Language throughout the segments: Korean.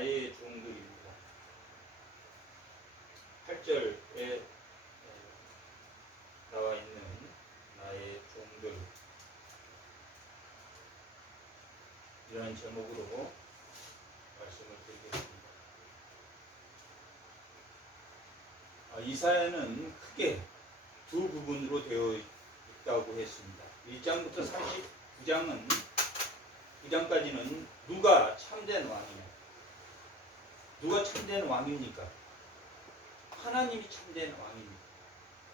나의 종들입니다. 8절에 나와 있는 나의 종들, 이런 제목으로 말씀을 드리겠습니다. 이 사연은 크게 두 부분으로 되어 있다고 했습니다. 1장부터 49장까지는 누가 참된 왕이냐? 누가 참된 왕입니까? 하나님이 참된 왕입니다.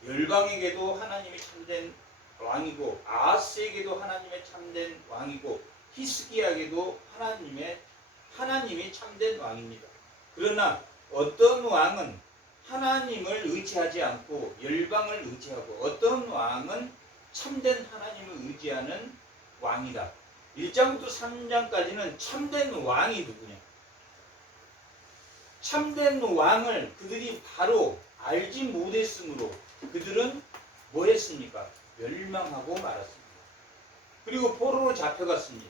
열방에게도 하나님이 참된 왕이고, 아하스에게도 하나님의 참된 왕이고, 히스기야에게도 하나님이 참된 왕입니다. 그러나 어떤 왕은 하나님을 의지하지 않고 열방을 의지하고, 어떤 왕은 참된 하나님을 의지하는 왕이다. 1장부터 3장까지는 참된 왕이 누구냐? 참된 왕을 그들이 바로 알지 못했으므로 그들은 뭐 했습니까? 멸망하고 말았습니다. 그리고 포로로 잡혀갔습니다.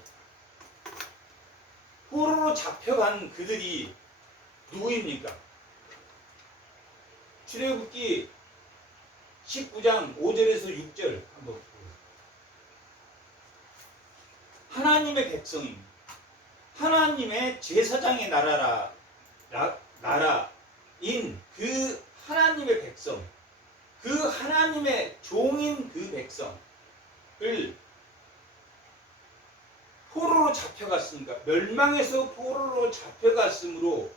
포로로 잡혀간 그들이 누구입니까? 출애굽기 19장 5절에서 6절 한번 보세요. 하나님의 백성입니다. 하나님의 제사장의 나라인 그 하나님의 백성, 그 하나님의 종인 그 백성을 포로로 잡혀갔으니까, 멸망해서 포로로 잡혀갔으므로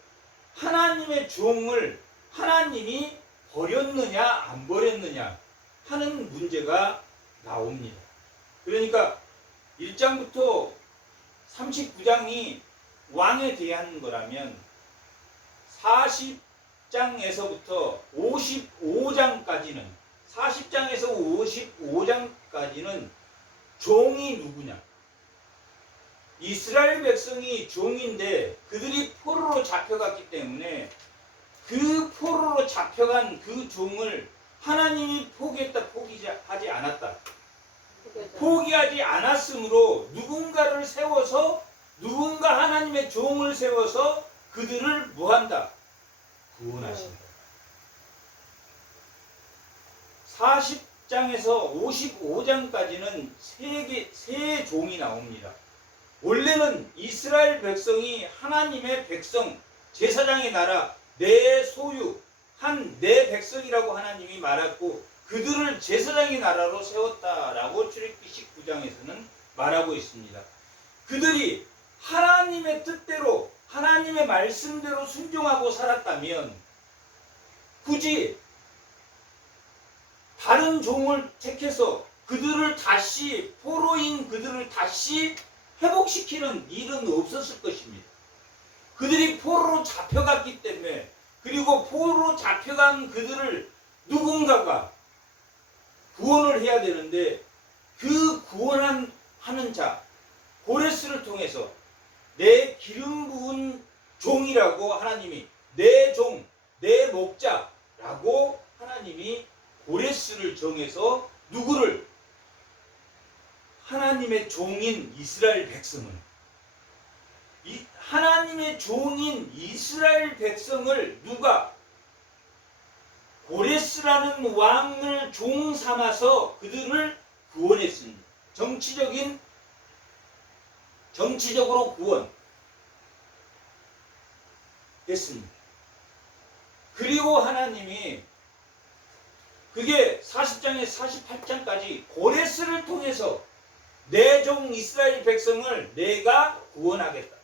하나님의 종을 하나님이 버렸느냐 안 버렸느냐 하는 문제가 나옵니다. 그러니까 1장부터 39장이 왕에 대한 거라면 40장에서부터 55장까지는, 40장에서 55장까지는 종이 누구냐? 이스라엘 백성이 종인데 그들이 포로로 잡혀갔기 때문에 그 포로로 잡혀간 그 종을 하나님이 포기하지 않았다. 포기하지 않았으므로 누군가를 세워서, 누군가 하나님의 종을 세워서 그들을 뭐한다? 구원하신다. 40장에서 55장까지는 세 종이 나옵니다. 원래는 이스라엘 백성이 하나님의 백성, 제사장의 나라, 내 소유, 내 백성이라고 하나님이 말했고, 그들을 제사장의 나라로 세웠다라고 출애굽기 19장에서는 말하고 있습니다. 그들이 하나님의 뜻대로, 하나님의 말씀대로 순종하고 살았다면 굳이 다른 종을 택해서 그들을 다시, 포로인 그들을 다시 회복시키는 일은 없었을 것입니다. 그들이 포로로 잡혀갔기 때문에, 그리고 포로로 잡혀간 그들을 누군가가 구원을 해야 되는데, 그 구원하는 자 고레스를 통해서 내 기름 부은 종이라고 하나님이, 내 종, 내 목자라고 하나님이 고레스를 정해서 누구를? 하나님의 종인 이스라엘 백성을, 하나님의 종인 이스라엘 백성을 누가? 고레스라는 왕을 종 삼아서 그들을 구원했습니다. 정치적으로 구원했습니다. 그리고 하나님이 그게 40장에서 48장까지 고레스를 통해서 내 종 이스라엘 백성을 내가 구원하겠다.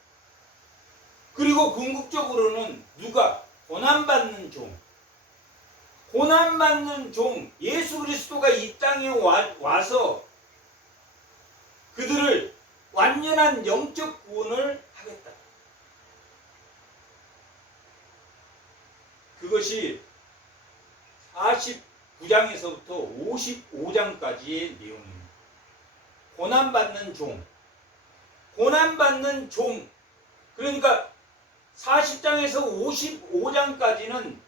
그리고 궁극적으로는 누가? 고난받는 종, 예수 그리스도가 이 땅에 와서 그들을 완전한 영적 구원을 하겠다. 그것이 49장에서부터 55장까지의 내용입니다. 고난받는 종. 그러니까 40장에서 55장까지는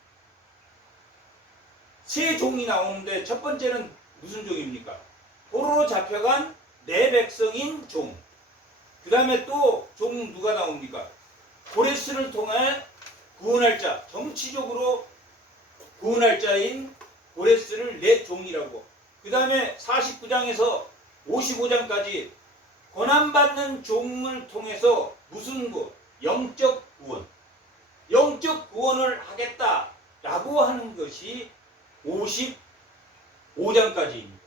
세 종이 나오는데, 첫 번째는 무슨 종입니까? 포로로 잡혀간 내 백성인 종. 그 다음에 또 종 누가 나옵니까? 고레스를 통해 구원할 자, 정치적으로 구원할 자인 고레스를 내 종이라고. 그 다음에 49장에서 55장까지 고난받는 종을 통해서 무슨 구원? 영적 구원. 영적 구원을 하겠다라고 하는 것이 55장까지입니다.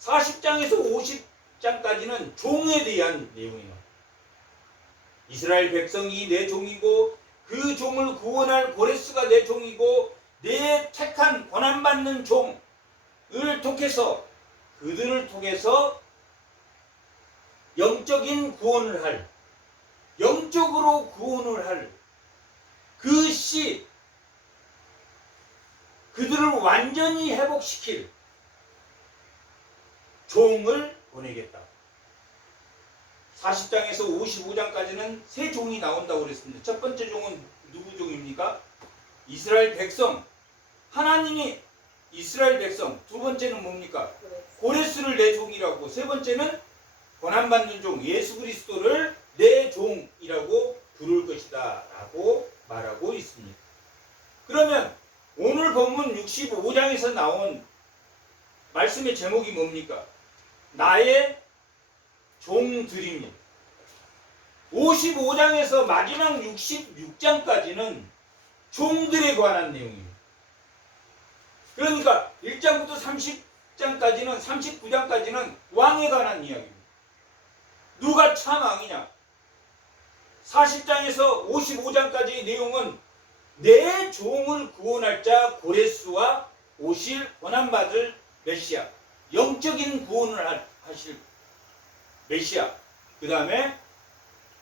40장에서 50장까지는 종에 대한 내용이에요. 이스라엘 백성이 내 종이고 그 종을 구원할 고레스가 내 종이고 내 택한 고난받는 종을 통해서 그들을 통해서 영적인 구원을 할, 영적으로 구원을 할 그 씨, 그들을 완전히 회복시킬 종을 보내겠다. 40장에서 55장까지는 세 종이 나온다고 그랬습니다. 첫 번째 종은 누구 종입니까? 이스라엘 백성. 하나님이 이스라엘 백성. 두 번째는 뭡니까? 고레스를 내 종이라고. 세 번째는 고난받는 종 예수 그리스도를 내 종이라고 부를 것이다 라고 말하고 있습니다. 그러면 오늘 본문 65장에서 나온 말씀의 제목이 뭡니까? 나의 종들입니다. 55장에서 마지막 66장까지는 종들에 관한 내용입니다. 그러니까 1장부터 30장까지는 39장까지는 왕에 관한 이야기입니다. 누가 참 왕이냐? 40장에서 55장까지의 내용은 내 종을 구원할 자 고레스와 오실 고난받을 메시아, 영적인 구원을 하실 메시아, 그 다음에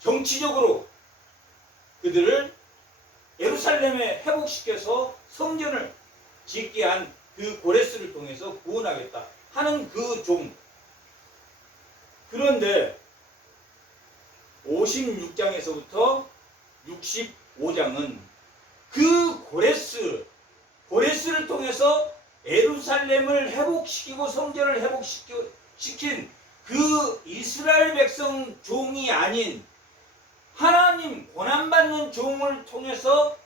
정치적으로 그들을 예루살렘에 회복시켜서 성전을 짓게 한 그 고레스를 통해서 구원하겠다 하는 그 종. 그런데 56장에서부터 65장은 그 고레스를 통해서 예루살렘을 회복시키고 성전을 회복시킨 그 이스라엘 백성 종이 아닌 하나님 고난받는 종을 통해서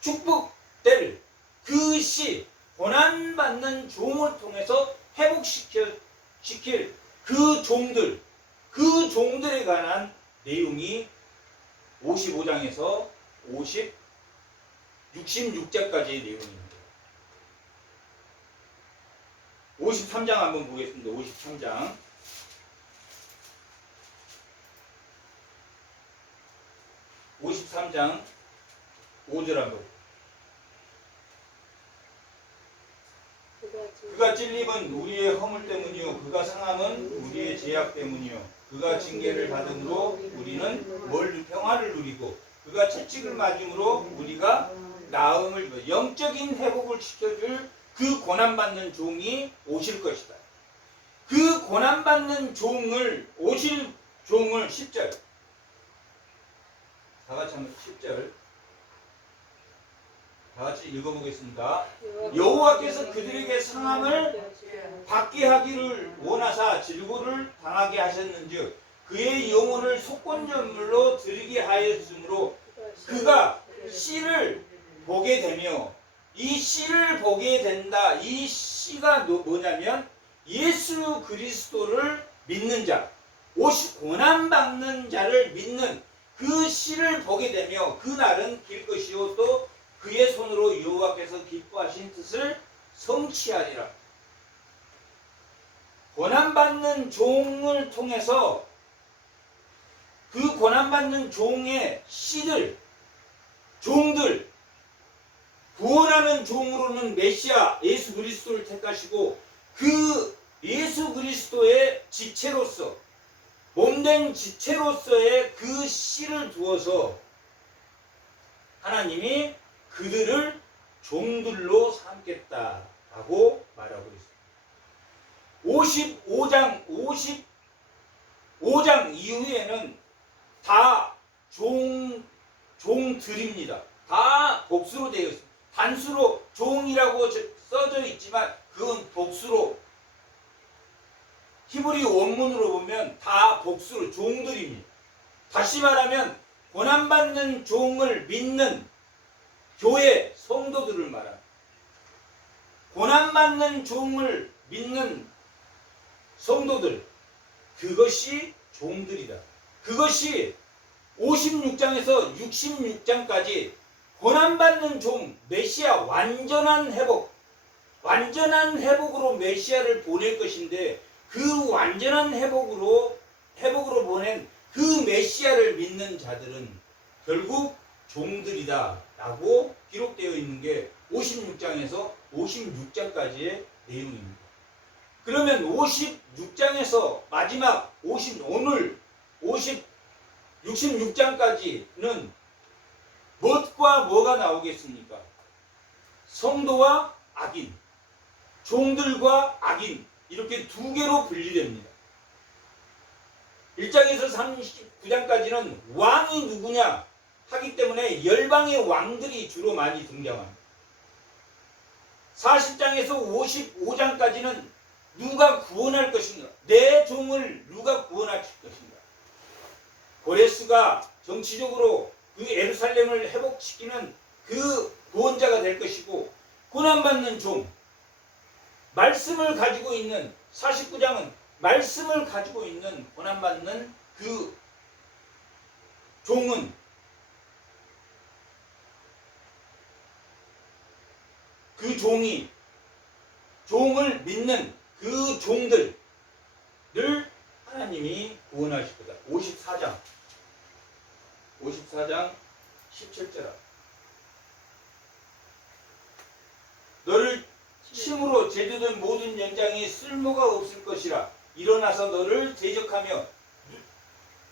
축복될 그 시 고난받는 종을 통해서 회복시킬 그 종들, 그 종들에 관한 내용이 55장에서 66장까지의 내용입니다. 53장 한번 보겠습니다. 53장. 53장 5절 한번. 그가 찔림은 우리의 허물 때문이요 그가 상함은 우리의 죄악 때문이요 그가 징계를 받음으로 우리는 평화를 누리고 그가 채찍을 맞음으로 우리가 나음을 영적인 회복을 시켜줄 그 고난받는 종이 오실 것이다. 그 고난받는 종을 오실 종을 10절 다같이 한번 10절 다같이 읽어보겠습니다. 여호와께서 그들에게 상함을 받게 하기를 원하사 질고를 당하게 하셨는즉 그의 영혼을 속건제물로 드리게 하였으므로 그가 씨를 보게 되며 이 씨를 보게 된다. 이 씨가 뭐냐면 예수 그리스도를 믿는 자, 오직 고난받는 자를 믿는 그 씨를 보게 되며 그 날은 길 것이요 또 그의 손으로 여호와께서 기뻐하신 뜻을 성취하리라. 고난받는 종을 통해서 그 고난받는 종의 씨들, 종들, 구원하는 종으로는 메시아 예수 그리스도를 택하시고 그 예수 그리스도의 지체로서 몸된 지체로서의 그 씨를 두어서 하나님이 그들을 종들로 삼겠다라고 말하고 있습니다. 55장 이후에는 다 종들입니다. 다 복수로 되어 있습니다. 단수로 종이라고 써져 있지만 그건 복수로 히브리 원문으로 보면 다 복수로 종들입니다. 다시 말하면 고난받는 종을 믿는 교회 성도들을 말합니다. 고난받는 종을 믿는 성도들, 그것이 종들이다. 그것이 56장에서 66장까지 고난받는 종, 메시아 완전한 회복으로 메시아를 보낼 것인데, 그 완전한 회복으로 보낸 그 메시아를 믿는 자들은 결국 종들이다 라고 기록되어 있는 게 56장에서 56장까지의 내용입니다. 그러면 56장에서 마지막 66장까지는 무엇과 뭐가 나오겠습니까? 성도와 악인, 종들과 악인, 이렇게 두 개로 분리됩니다. 1장에서 39장까지는 왕이 누구냐 하기 때문에 열방의 왕들이 주로 많이 등장합니다. 40장에서 55장까지는 누가 구원할 것인가, 내 종을 누가 구원할 것인가. 고레스가 정치적으로 그 예루살렘을 회복시키는 그 구원자가 될 것이고, 고난받는 종, 말씀을 가지고 있는 49장은 말씀을 가지고 있는 고난받는 그 종은 그 종을 믿는 그 종들을 하나님이 구원하실 거다. 54장 17절. 너를 힘으로 제조된 모든 연장이 쓸모가 없을 것이라. 일어나서 너를 대적하며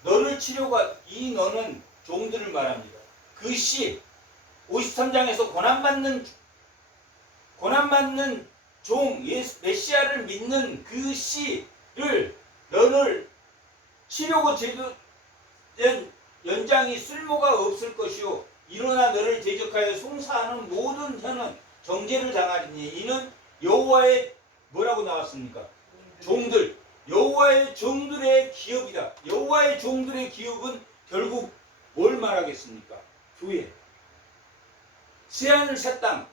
너를 치료가. 이 너는 종들을 말합니다. 그 씨 53장에서 고난받는 종, 메시아를 믿는 그 씨를 너를 치료고 제조된 연장이 쓸모가 없을 것이요 일어나 너를 대적하여 송사하는 모든 혀는 정죄를 당하리니. 이는 여호와의 뭐라고 나왔습니까? 종들. 여호와의 종들의 기업이다. 여호와의 종들의 기업은 결국 뭘 말하겠습니까? 교회. 새하늘 새 땅.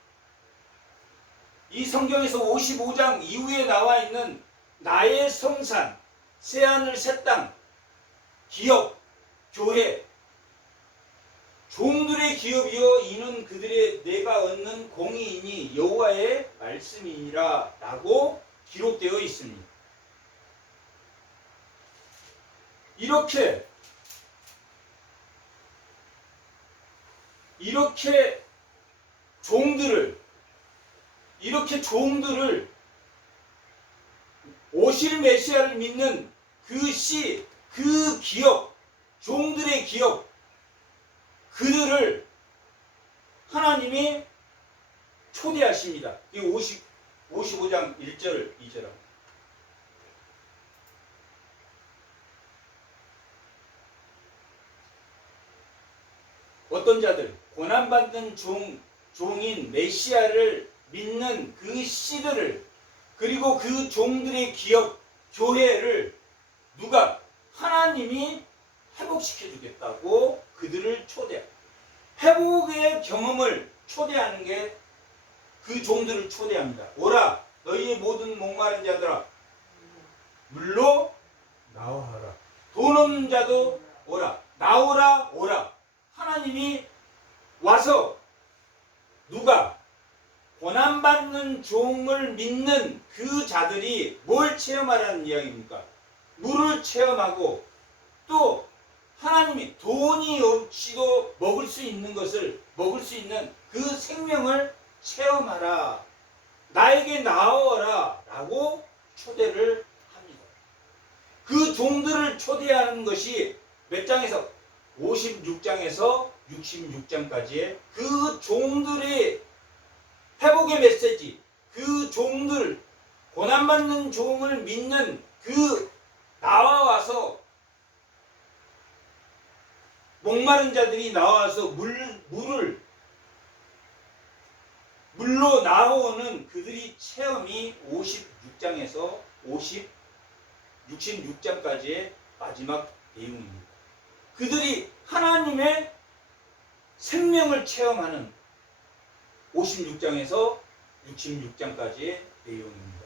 이 성경에서 55장 이후에 나와 있는 나의 성산, 새하늘 새 땅, 기업, 교회, 종들의 기업이요 이는 그들의 내가 얻는 공의이니 여호와의 말씀이니라 라고 기록되어 있습니다. 이렇게 종들을 오실 메시아를 믿는 그 씨, 그 기업, 종들의 기업, 그들을 하나님이 초대하십니다. 이 55장 1절 2절. 어떤 자들, 고난받는 종인 메시아를 믿는 그 씨들을, 그리고 그 종들의 기업, 교회를 누가? 하나님이 회복시켜 주겠다고 그들을 회복의 경험을 초대하는 게 그 종들을 초대합니다. 오라 너희의 모든 목마른 자들아 물로 나오라. 돈 없는 자도 오라. 나오라 오라. 하나님이 와서 누가? 고난받는 종을 믿는 그 자들이 뭘 체험하라는 이야기입니까? 물을 체험하고, 또 하나님이 돈이 없이도 먹을 수 있는 그 생명을 체험하라. 나에게 나오라 라고 초대를 합니다. 그 종들을 초대하는 것이 몇 장에서? 56장에서 66장까지의 그 종들의 회복의 메시지, 그 종들, 고난받는 종을 믿는 그 나와서 목마른 자들이 나와서 물로 나오는 그들이 체험이 56장에서 66장까지의 마지막 내용입니다. 그들이 하나님의 생명을 체험하는 56장에서 66장까지의 내용입니다.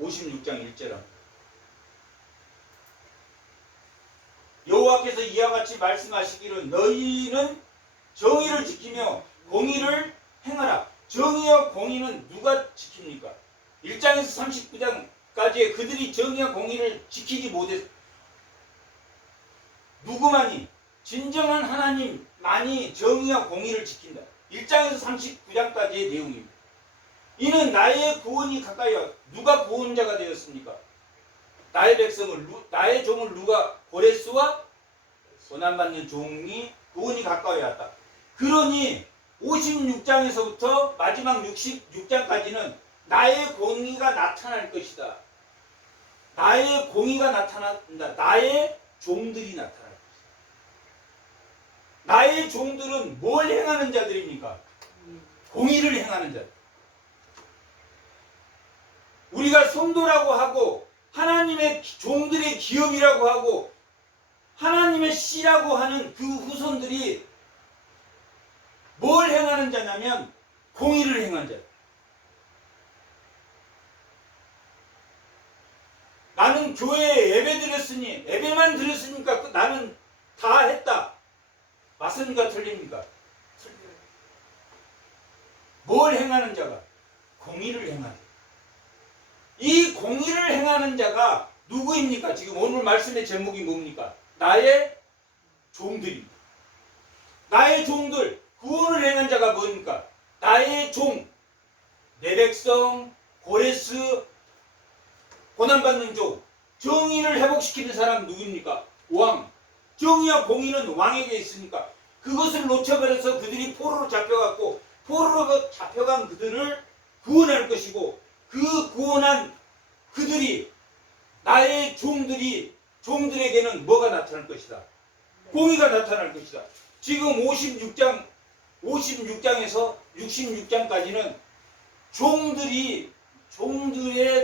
56장 1절합니다. 여호와께서 이와 같이 말씀하시기를 너희는 정의를 지키며 공의를 행하라. 정의와 공의는 누가 지킵니까? 1장에서 39장까지의 그들이 정의와 공의를 지키지 못해서 누구만이 진정한 하나님만이 정의와 공의를 지킨다. 1장에서 39장까지의 내용입니다. 이는 나의 구원이 가까이 와. 누가 구원자가 되었습니까? 나의 백성을 나의 종을 누가 고레스와 고난받는 종이 구원이 가까이 왔다. 그러니 56장에서부터 마지막 66장까지는 나의 공의가 나타날 것이다. 나의 공의가 나타난다. 나의 종들이 나타날 것이다. 나의 종들은 뭘 행하는 자들입니까? 공의를 행하는 자들. 우리가 성도라고 하고 하나님의 종들의 기업이라고 하고 하나님의 씨라고 하는 그 후손들이 뭘 행하는 자냐면 공의를 행한 자. 나는 교회에 예배 드렸으니 예배만 드렸으니까 나는 다 했다. 맞습니까? 틀립니까? 뭘 행하는 자가? 공의를 행하는 자. 이 공의를 행하는 자가 누구입니까? 지금 오늘 말씀의 제목이 뭡니까? 나의 종들입니다. 나의 종들, 구원을 행한 자가 뭡니까? 나의 종, 내 백성, 고레스, 고난받는 종, 정의를 회복시키는 사람 누구입니까? 왕. 정의와 공의는 왕에게 있으니까 그것을 놓쳐버려서 그들이 포로로 잡혀갔고 포로로 잡혀간 그들을 구원할 것이고 그 구원한 그들이 나의 종들에게는 뭐가 나타날 것이다? 공의가 나타날 것이다. 지금 56장에서 66장까지는 종들에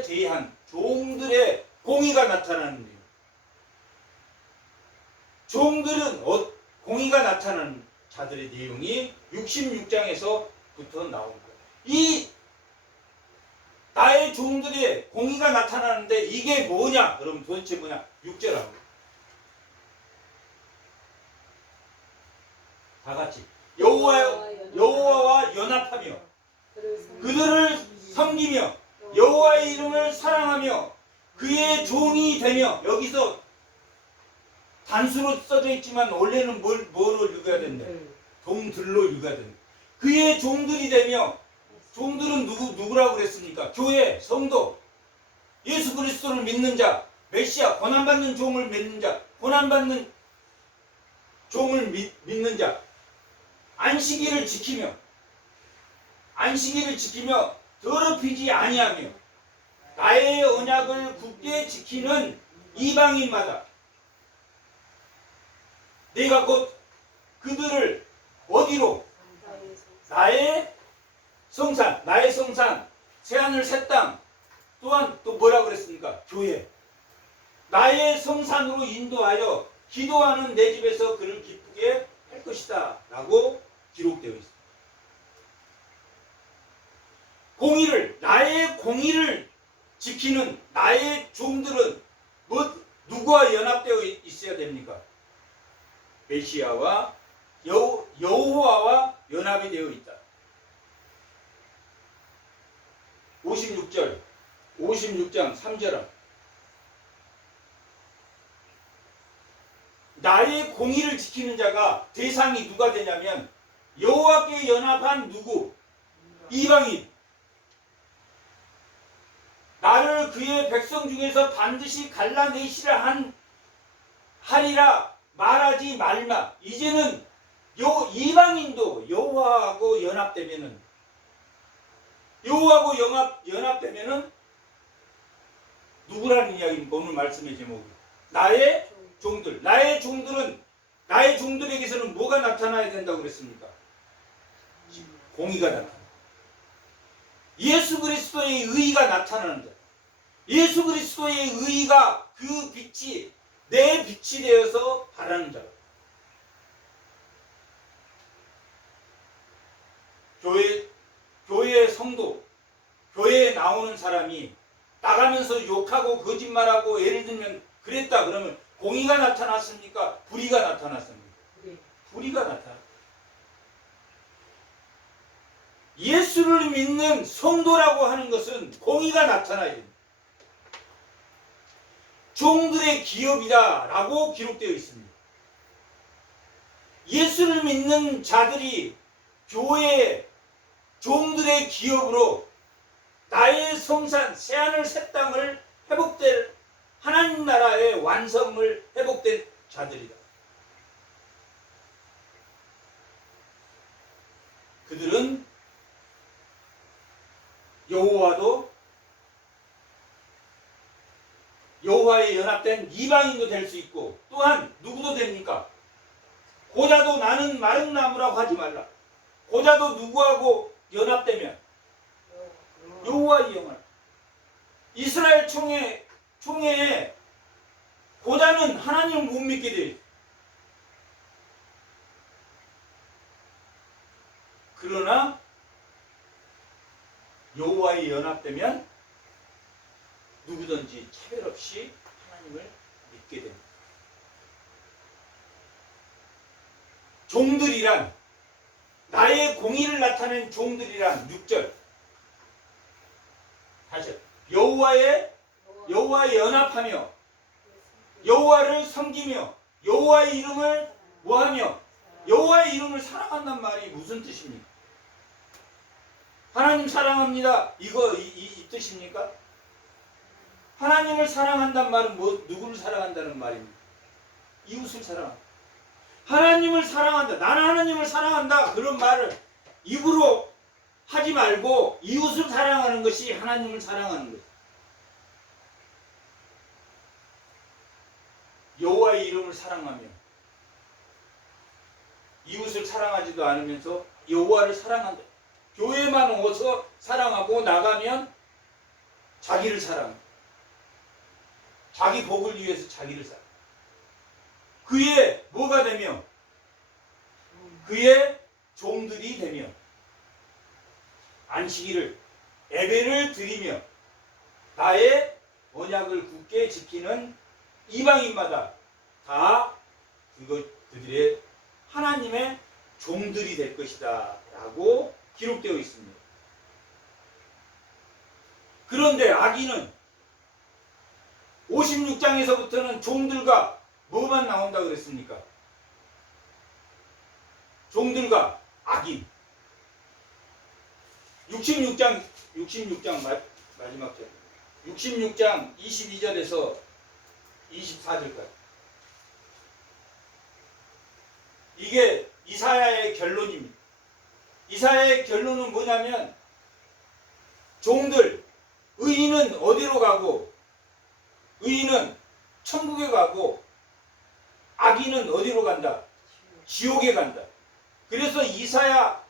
대한 종들의 공의가 나타나는 거예요. 종들은 공의가 나타나는 자들의 내용이 66장에서부터 나온 거예요. 이 나의 종들의 공의가 나타나는데 이게 뭐냐? 그럼 도대체 뭐냐? 6절하고 다 같이 여호와와 연합하며 그들을 섬기며 여호와의 이름을 사랑하며 그의 종이 되며 여기서 단수로 써져 있지만 원래는 뭐로 읽어야 된대? 종들로 읽어야 된대. 그의 종들이 되며 종들은 누구라고 그랬습니까? 교회, 성도, 예수 그리스도를 믿는 자, 메시아, 고난받는 종을 믿는 자, 고난받는 종을 믿는 자, 안식일을 지키며 더럽히지 아니하며 나의 언약을 굳게 지키는 이방인마다 내가 곧 그들을 어디로? 나의 성산, 새하늘 새 땅, 또한 또 뭐라고 그랬습니까? 교회. 나의 성산으로 인도하여 기도하는 내 집에서 그를 기쁘게 할 것이다. 라고 기록되어 있습니다. 나의 공의를 지키는 나의 종들은 누구와 연합되어 있어야 됩니까? 메시아와 여호와와 연합이 되어 있다. 56장 3절은 나의 공의를 지키는 자가 대상이 누가 되냐면 여호와께 연합한 누구? 이방인. 나를 그의 백성 중에서 반드시 갈라내시라 하리라 말하지 말마. 이제는 이방인도 여호와하고 연합되면은 누구라는 이야기입니까? 오늘 말씀의 제목이 나의 종들. 나의 종들에게서는 뭐가 나타나야 된다고 그랬습니까? 공의가 나타나. 예수 그리스도의 의의가 나타나는 자. 예수 그리스도의 의의가 그 빛이 내 빛이 되어서 바라는 자라. 교회 성도, 교회에 나오는 사람이 나가면서 욕하고 거짓말하고 예를 들면 그랬다 그러면 공의가 나타났습니까? 불의가 나타났습니까? 불의가 나타났다. 예수를 믿는 성도라고 하는 것은 공의가 나타나야 됩니다. 종들의 기업이다 라고 기록되어 있습니다. 예수를 믿는 자들이 교회의 종들의 기업으로 나의 성산 새하늘 새 땅을 회복될 하나님 나라의 완성을 회복된 자들이다. 그들은 여호와에 연합된 이방인도 될 수 있고 또한 누구도 됩니까? 고자도 나는 마른 나무라고 하지 말라. 고자도 누구하고 연합되면 여호와의 영을. 이스라엘 총회에 고자는 하나님을 못 믿게 돼 있어요. 그러나 여호와에 연합되면 누구든지 차별 없이 하나님을 믿게 됩니다. 종들이란 나의 공의를 나타낸 종들이란 6절 다시 여호와에 연합하며 여호와를 섬기며 여호와의 이름을 뭐하며 여호와의 이름을 사랑한단 말이 무슨 뜻입니까? 하나님 사랑합니다. 이 뜻입니까? 하나님을 사랑한단 말은 누구를 사랑한다는 말입니까? 이웃을 사랑한다. 하나님을 사랑한다. 나는 하나님을 사랑한다. 그런 말을 입으로 하지 말고 이웃을 사랑하는 것이 하나님을 사랑하는 것이다. 여호와의 이름을 사랑하며 이웃을 사랑하지도 않으면서 여호와를 사랑한다. 교회만 오서 사랑하고 나가면 자기를 사랑한다. 자기 복을 위해서 자기를 사랑한다. 그의 뭐가 되며 그의 종들이 되며 안식일을 예배를 드리며 나의 언약을 굳게 지키는 이방인마다 다 그들의 하나님의 종들이 될 것이다 라고 기록되어 있습니다. 그런데 악인은 56장에서부터는 종들과 뭐만 나온다 그랬습니까? 종들과 악인. 66장 마지막 절. 66장 22절에서 24절까지. 이게 이사야의 결론입니다. 이사야의 결론은 뭐냐면 종들, 의인은 어디로 가고 의인은 천국에 가고 악인은 어디로 간다? 지옥에 간다. 그래서 이사야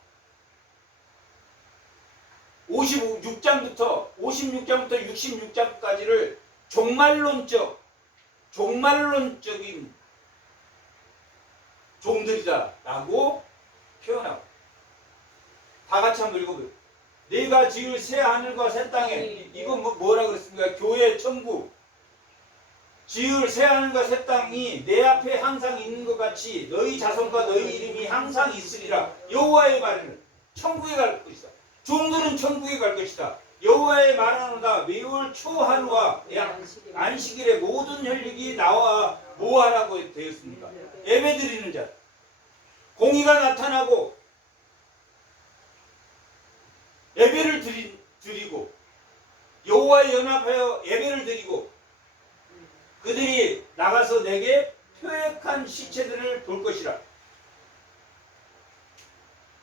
56장부터 66장까지를 종말론적인 종들이다 라고 표현하고 다 같이 한번 읽어보세요. 내가 지을 새 하늘과 새 땅에 이건 뭐라 그랬습니까? 교회 천국 지을 새 하늘과 새 땅이 내 앞에 항상 있는 것 같이 너희 자손과 너희 이름이 항상 있으리라. 여호와의 말은 천국에 갈 것이다. 종들은 천국에 갈 것이다. 여호와의 말하노다. 매월 초하루와 안식일에 모든 혈육이 나와 뭐하라고 되었습니까? 예배드리는 자. 공의가 나타나고 예배를 드리고 여호와에 연합하여 예배를 드리고 그들이 나가서 내게 표획한 시체들을 볼 것이라.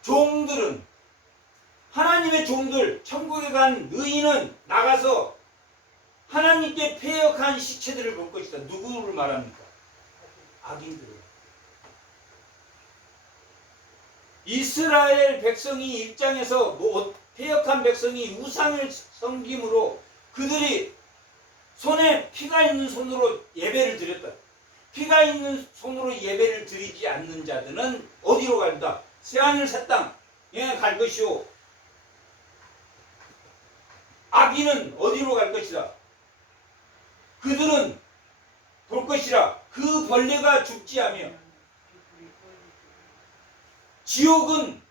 종들은 하나님의 종들 천국에 간 의인은 나가서 하나님께 폐역한 시체들을 볼 것이다. 누구를 말합니까? 악인들을. 이스라엘 백성이 입장에서 폐역한 백성이 우상을 섬김으로 그들이 손에 피가 있는 손으로 예배를 드렸다. 피가 있는 손으로 예배를 드리지 않는 자들은 어디로 간다? 새하늘 새 땅에 갈 것이요. 악인은 어디로 갈 것이다? 그들은 볼 것이라. 그 벌레가 죽지 않으며, 지옥은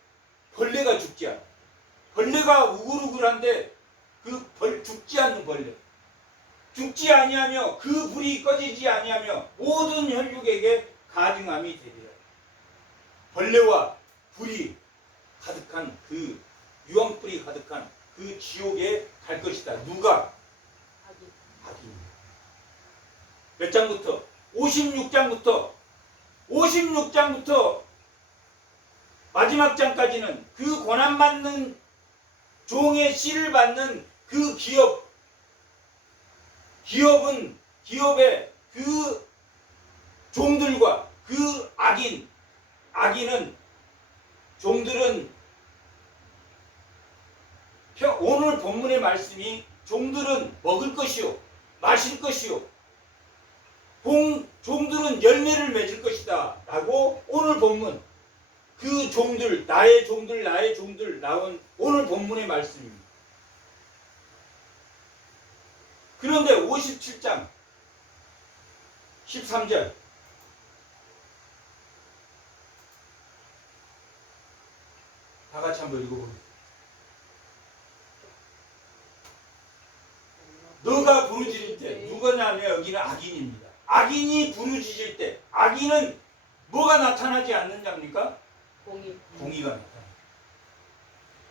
벌레가 죽지 않아. 벌레가 우글우글한데 죽지 않는 벌레. 죽지 아니하며 그 불이 꺼지지 아니하며 모든 혈육에게 가증함이 되리라. 벌레와 불이 가득한 그 유황불이 가득한 그 지옥에 갈 것이다. 누가? 악인. 몇 장부터? 56장부터 마지막 장까지는 그 고난받는 종의 씨를 받는 그 기업의 그 종들과 그 악인은 종들은 오늘 본문의 말씀이 종들은 먹을 것이요 마실 것이요 종들은 열매를 맺을 것이다 라고 오늘 본문 그 종들 나의 종들 나온 오늘 본문의 말씀입니다. 그런데 57장 13절 다 같이 한번 읽어보겠습니다. 너가 부르짖을 때 누구냐면 여기는 악인입니다. 악인이 부르짖을 때 악인은 뭐가 나타나지 않는 자입니까? 공의가 나타납니다.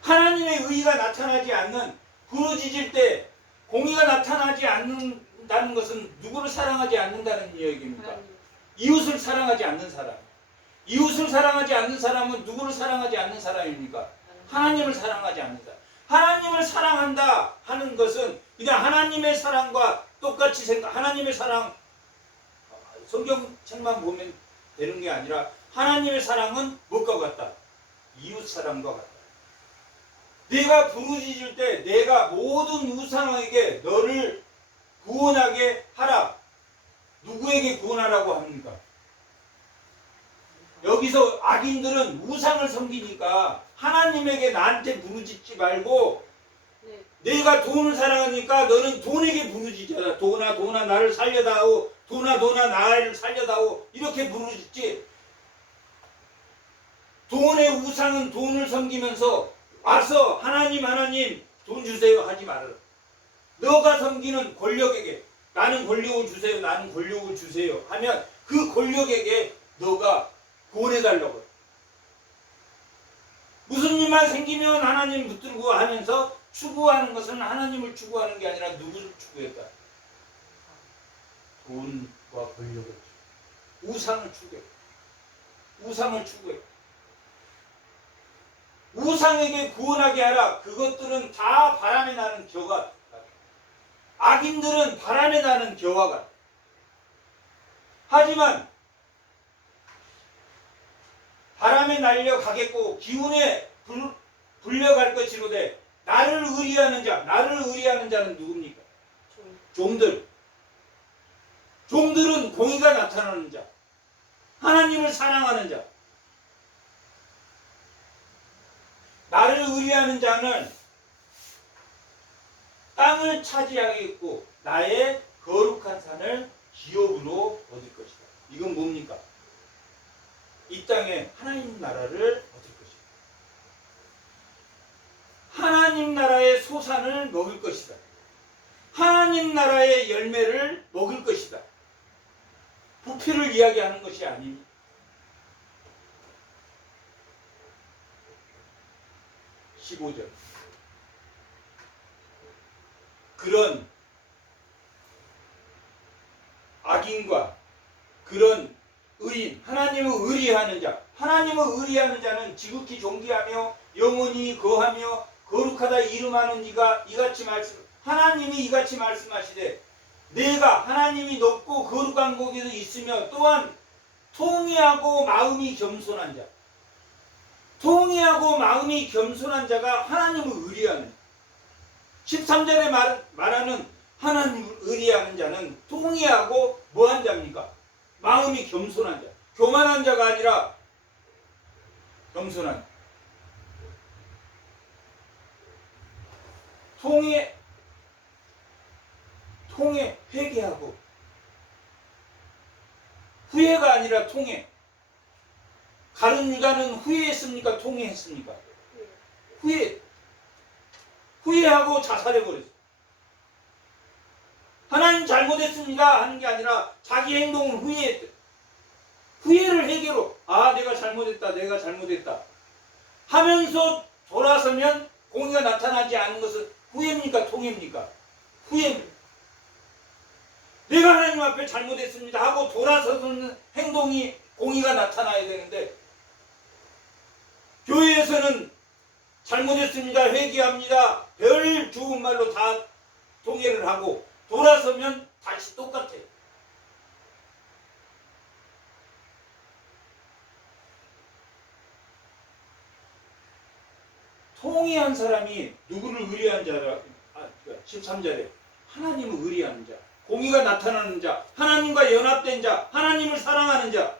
하나님의 의가 나타나지 않는 부르짖을 때 공의가 나타나지 않는다는 것은 누구를 사랑하지 않는다는 이야기입니까? 이웃을 사랑하지 않는 사람. 이웃을 사랑하지 않는 사람은 누구를 사랑하지 않는 사람입니까? 하나님을 사랑하지 않는 사람. 하나님을 사랑한다 하는 것은 그냥 하나님의 사랑과 똑같이 하나님의 사랑 성경책만 보면 되는 게 아니라 하나님의 사랑은 무엇과 같다? 이웃 사랑과 같다. 내가 부르짖을 때 내가 모든 우상에게 너를 구원하게 하라. 누구에게 구원하라고 합니까? 여기서 악인들은 우상을 섬기니까 하나님에게 나한테 부르짖지 말고 내가 돈을 사랑하니까 너는 돈에게 부르짖잖아. 돈아 나를 살려다오. 돈아 나를 살려다오. 이렇게 부르짖지. 돈의 우상은 돈을 섬기면서 와서 하나님 돈 주세요 하지 말아라. 너가 섬기는 권력에게 나는 권력을 주세요 하면 그 권력에게 너가 구원해달라고. 무슨 일만 생기면 하나님 붙들고 하면서 추구하는 것은 하나님을 추구하는 게 아니라 누구를 추구했다? 돈과 권력을 우상을 추구해. 우상에게 구원하게 하라. 그것들은 다 바람에 나는 겨가. 악인들은 바람에 나는 겨와 같아. 하지만 바람에 날려가겠고 기운에 불려갈 것이로되 나를 의리하는 자는 누굽니까? 종들은 공의가 나타나는 자, 하나님을 사랑하는 자. 나를 의리하는 자는 땅을 차지하겠고 나의 거룩한 산을 기업으로 얻을 것이다. 이건 뭡니까? 이 땅에 하나님 나라를 얻을 것이다. 하나님 나라의 소산을 먹을 것이다. 하나님 나라의 열매를 먹을 것이다. 부패를 이야기하는 것이 아닙니다. 15절. 그런 악인과 그런 의인, 하나님을 의리하는 자는 지극히 존귀하며 영원히 거하며 거룩하다 이름하는 이가 이같이 하나님이 이같이 말씀하시되 내가 하나님이 높고 거룩한 곳에 있으며 또한 통회하고 마음이 겸손한 자가 하나님을 의리하는 13절에 말하는 하나님을 의리하는 자는 통회하고 뭐한 자입니까? 마음이 겸손한 자. 교만한 자가 아니라 겸손한. 통해 회개하고, 후회가 아니라 통해. 가룟 유다는 후회했습니까? 통회했습니까? 후회하고 자살해버렸어요. 하나님 잘못했습니다 하는 게 아니라 자기 행동을 후회했대. 후회를 해결로, 아 내가 잘못했다 하면서 돌아서면 공의가 나타나지 않은 것은 후회입니까? 통회입니까? 후회입니다. 내가 하나님 앞에 잘못했습니다 하고 돌아서는 행동이 공의가 나타나야 되는데, 교회에서는 잘못했습니다, 회개합니다, 별 좋은 말로 다 통회를 하고 돌아서면 다시 똑같아요. 통회한 사람이 누구를 의뢰한 자라? 13절에 하나님을 의뢰하는 자, 공의가 나타나는 자, 하나님과 연합된 자, 하나님을 사랑하는 자.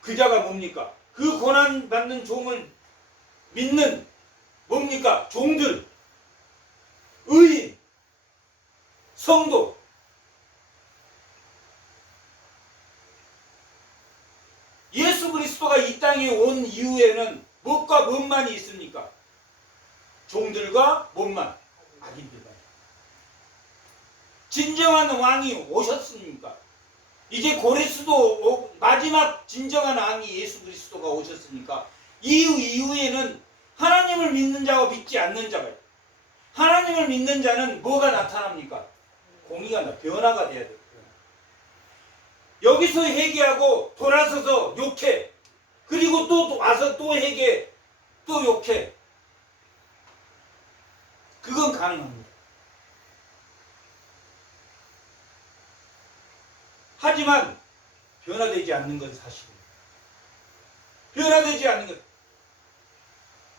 그 자가 뭡니까? 그 고난받는 종을 믿는 뭡니까? 종들, 의인, 성도. 예수 그리스도가 이 땅에 온 이후에는 무엇과 무엇만이 있습니까? 종들과 무엇만? 악인들만. 진정한 왕이 오셨습니까? 이제 고레스도 마지막 진정한 왕이 예수 그리스도가 오셨으니까 이후에는 하나님을 믿는 자와 믿지 않는 자가, 하나님을 믿는 자는 뭐가 나타납니까? 공의가 변화가 돼야 돼요. 여기서 회개하고 돌아서서 욕해. 그리고 또 와서 또 회개, 또 욕해. 그건 가능합니다. 하지만 변화되지 않는 건 사실이에요. 변화되지 않는 것.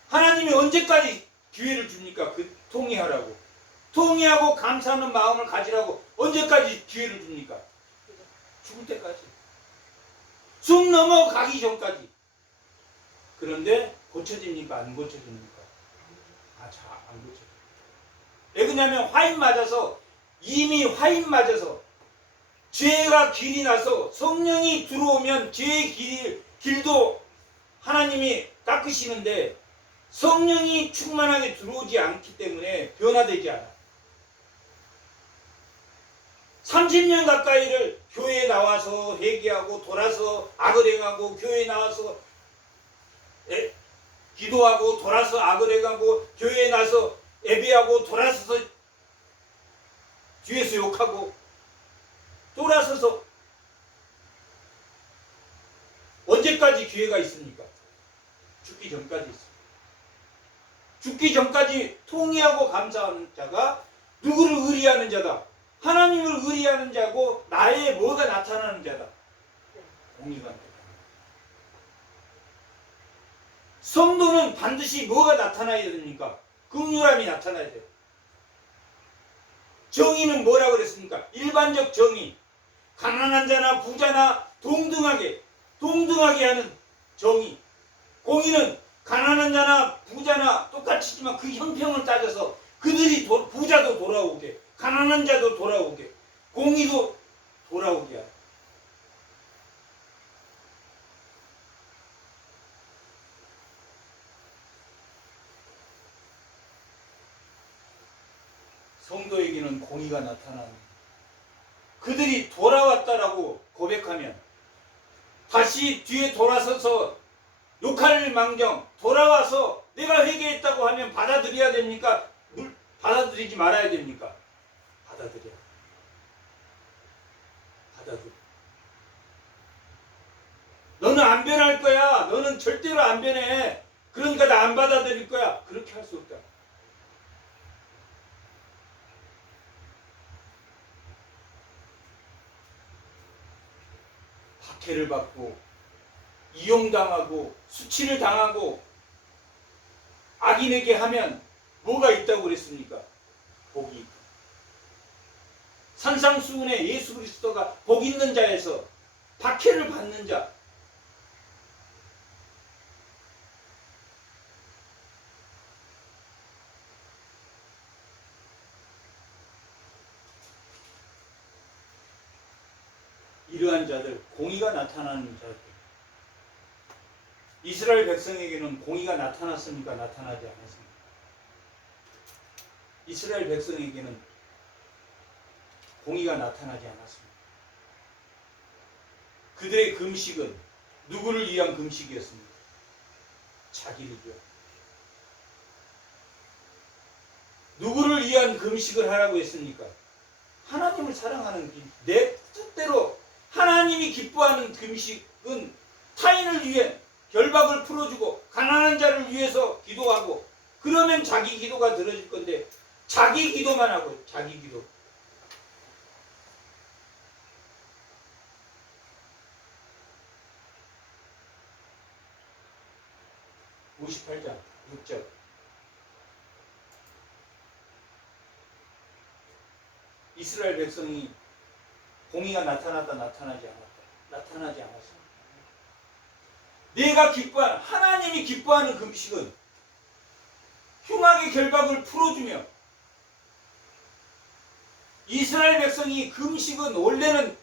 하나님이 언제까지 기회를 줍니까? 그 통회하라고. 통회하고 감사하는 마음을 가지라고 언제까지 기회를 줍니까? 죽을 때까지. 숨 넘어가기 전까지. 그런데 고쳐집니까? 안 고쳐집니까? 안 고쳐집니다. 왜 그러냐면 화인 맞아서, 이미 화인 맞아서 죄가 길이 나서 성령이 들어오면 죄의 길도 하나님이 깎으시는데 성령이 충만하게 들어오지 않기 때문에 변화되지 않아. 30년 가까이를 교회에 나와서 회개하고 돌아서 악을 행하고, 교회에 나와서 기도하고 돌아서 악을 행하고, 교회에 나와서 예배하고 돌아서서 뒤에서 욕하고, 돌아서서 언제까지 기회가 있습니까? 죽기 전까지 있습니다. 죽기 전까지 통회하고 감사하는 자가 누구를 의리하는 자다? 하나님을 의리하는 자고 나의 뭐가 나타나는 자다? 공의가 나타나는 자다. 성도는 반드시 뭐가 나타나야 됩니까? 긍휼함이 나타나야 돼요. 정의는 뭐라고 그랬습니까? 일반적 정의. 가난한 자나 부자나 동등하게 하는 정의. 공의는 가난한 자나 부자나 똑같이지만 그 형평을 따져서 그들이 부자도 돌아오게, 가난한 자도 돌아오게, 공의도 돌아오게 하라. 성도에게는 공의가 나타나는, 그들이 돌아왔다라고 고백하면 다시 뒤에 돌아서서 욕할 망정 돌아와서 내가 회개했다고 하면 받아들여야 됩니까? 받아들이지 말아야 됩니까? 받아들여. 너는 안 변할 거야. 너는 절대로 안 변해. 그러니까 나 안 받아들일 거야. 그렇게 할 수 없다. 박해를 받고 이용당하고 수치를 당하고 악인에게 하면 뭐가 있다고 그랬습니까? 복이 있다. 산상수훈의 예수 그리스도가 복 있는 자에서 박해를 받는 자. 이러한 자들, 공의가 나타나는 자들. 이스라엘 백성에게는 공의가 나타났습니까? 나타나지 않았습니까? 이스라엘 백성에게는 공의가 나타나지 않았습니다. 그들의 금식은 누구를 위한 금식이었습니까? 자기를 위한. 누구를 위한 금식을 하라고 했습니까? 하나님을 사랑하는 길. 내 뜻대로 하나님이 기뻐하는 금식은 타인을 위해 결박을 풀어주고 가난한 자를 위해서 기도하고 그러면 자기 기도가 들어질 건데 자기 기도만 하고 자기 기도. (58장) 6절 이스라엘 백성이 공의가 나타났다 나타나지 않았다 나타나지 않았습니다. 내가 기뻐하는 하나님이 기뻐하는 금식은 흉악의 결박을 풀어주며 이스라엘 백성이 금식은 원래는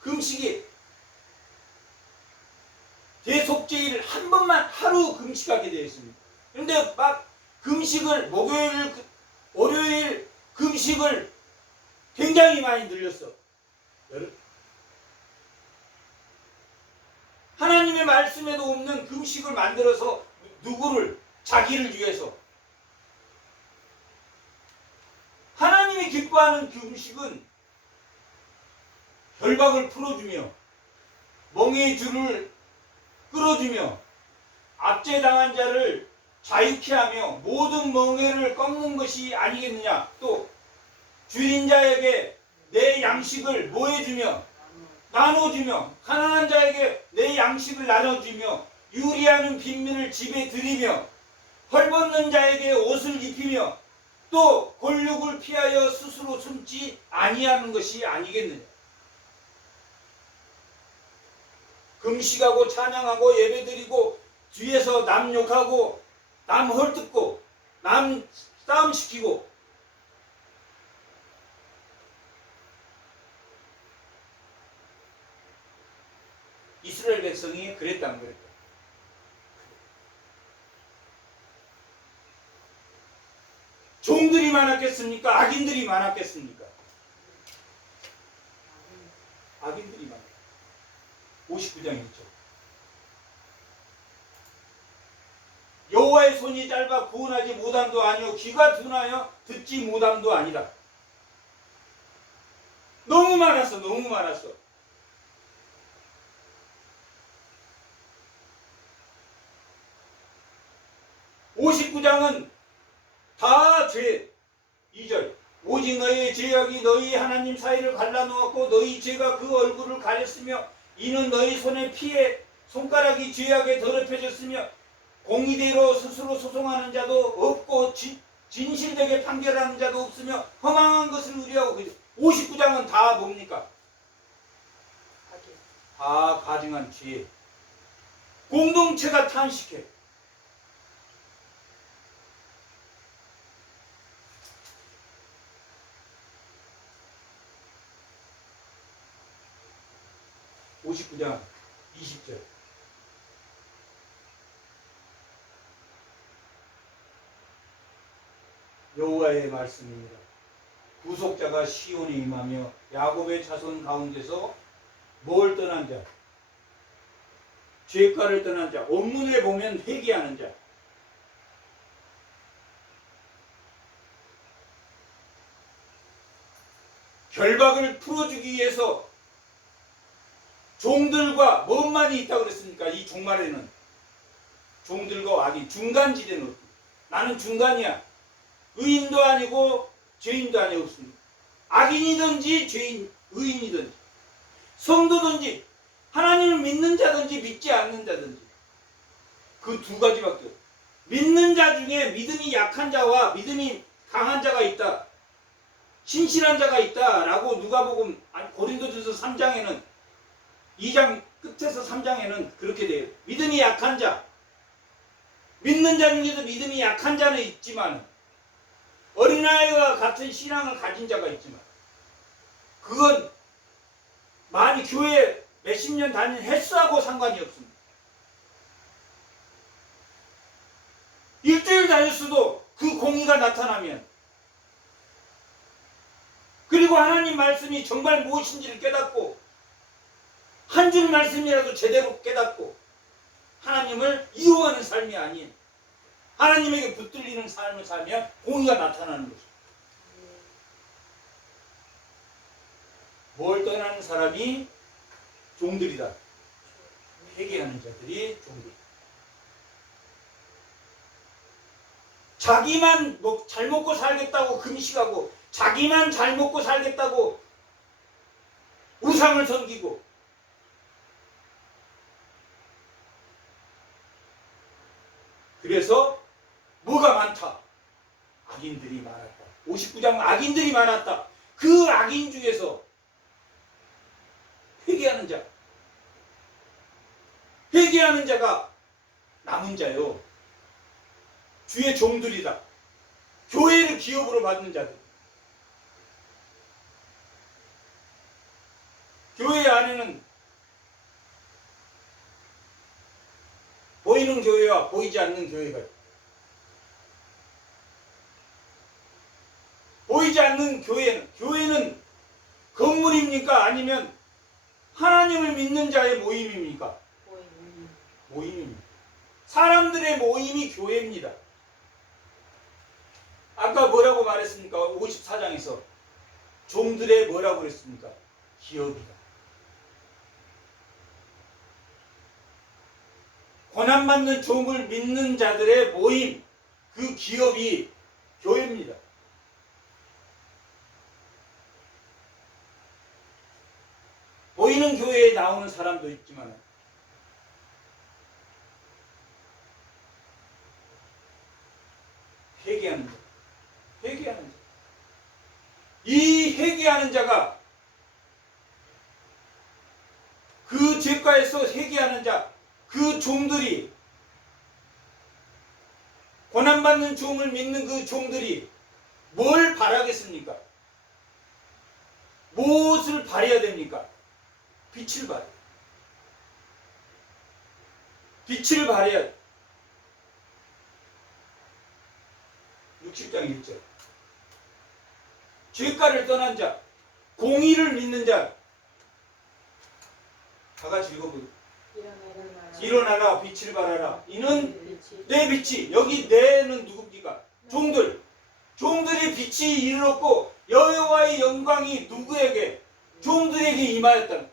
금식이 대속죄일 한 번만 하루 금식하게 되어 있습니다. 그런데 막 금식을 목요일 월요일 금식을 굉장히 많이 늘렸어. 하나님의 말씀에도 없는 금식을 만들어서 누구를? 자기를 위해서. 하나님이 기뻐하는 금식은 결박을 풀어주며 멍에의 줄을 끌어주며 압제당한 자를 자유케 하며 모든 멍에를 꺾는 것이 아니겠느냐. 또 줄인 자에게 내 양식을 뭐 해주며 나눠주며 가난한 자에게 내 양식을 나눠주며 유리하는 빈민을 집에 들이며 헐벗는 자에게 옷을 입히며 또 권력을 피하여 스스로 숨지 아니하는 것이 아니겠느냐. 금식하고 찬양하고 예배드리고 뒤에서 남 욕하고 남 헐뜯고 남 싸움시키고 이스라엘 백성이 그랬다 안 그랬다? 종들이 많았겠습니까? 악인들이 많았겠습니까? 악인들이 많았다. 59장 1절 여호와의 손이 짧아 구원하지 못함도 아니요 귀가 둔하여 듣지 못함도 아니다. 너무 많았어. 너무 많았어. 59장은 다 죄. 2절 오직 너희의 죄악이 너희 하나님 사이를 갈라놓았고 너희 죄가 그 얼굴을 가렸으며 이는 너희 손의 피에 손가락이 죄악에 더럽혀졌으며 공의대로 스스로 소송하는 자도 없고 진실되게 판결하는 자도 없으며 허망한 것을 의뢰하고. 59장은 다 뭡니까? 다 가증한 죄. 공동체가 탄식해. (59장) 20절 여호와의 말씀입니다. 구속자가 시온에 임하며 야곱의 자손 가운데서 뭘 떠난 자? 죄가를 떠난 자. 원문에 보면 회개하는 자. 결박을 풀어주기 위해서 종들과 뭔만이 있다고 그랬습니까? 이 종말에는 종들과 악이 중간지대는 없습니다. 나는 중간이야. 의인도 아니고 죄인도 아니고 없습니다. 악인이든지 죄인, 의인이든지 성도든지 하나님을 믿는 자든지 믿지 않는 자든지 그 두 가지밖에 없어요. 믿는 자 중에 믿음이 약한 자와 믿음이 강한 자가 있다. 신실한 자가 있다라고 누가복음 고린도전서 3장에는 2장 끝에서 3장에는 그렇게 돼요. 믿음이 약한 자, 믿는 자 중에도 믿음이 약한 자는 있지만 어린아이와 같은 신앙을 가진 자가 있지만 그건 많이 교회 몇십 년 다닌 횟수하고 상관이 없습니다. 일주일 다녔어도 그 공의가 나타나면, 그리고 하나님 말씀이 정말 무엇인지를 깨닫고 한 줄 말씀이라도 제대로 깨닫고 하나님을 이용하는 삶이 아닌 하나님에게 붙들리는 삶을 살면 공의가 나타나는 것입니다. 뭘 떠나는 사람이 종들이다. 회개하는 자들이 종들이다. 자기만 잘 먹고 살겠다고 금식하고 자기만 잘 먹고 살겠다고 우상을 섬기고 그래서 뭐가 많다? 악인들이 많았다. 59장 악인들이 많았다. 그 악인 중에서 회개하는 자, 회개하는 자가 남은 자요. 주의 종들이다. 교회를 기업으로 받는 자들. 교회 안에는 보이는 교회와 보이지 않는 교회가 있다. 보이지 않는 교회는 건물입니까? 아니면 하나님을 믿는 자의 모임입니까? 모임입니다. 사람들의 모임이 교회입니다. 아까 뭐라고 말했습니까? 54장에서 종들의 뭐라고 그랬습니까? 기업이다. 고난받는 종을 믿는 자들의 모임, 그 기업이 교회입니다. 보이는 교회에 나오는 사람도 있지만 회개하는 자, 회개하는 자. 이 회개하는 자가 그 죄가에서 회개하는 자, 그 종들이 고난받는 종을 믿는 그 종들이 뭘 바라겠습니까? 무엇을 바라야 됩니까? 빛을 발해. 빛을 발해야 돼. 60장 1절. 죄가를 떠난 자, 공의를 믿는 자. 다 같이 읽어보세요. 일어나라 빛을 발하라. 이는 내 빛이. 여기 내는 누굽니까? 종들. 종들의 빛이 이르렀고 여호와의 영광이 누구에게? 종들에게 임하였다.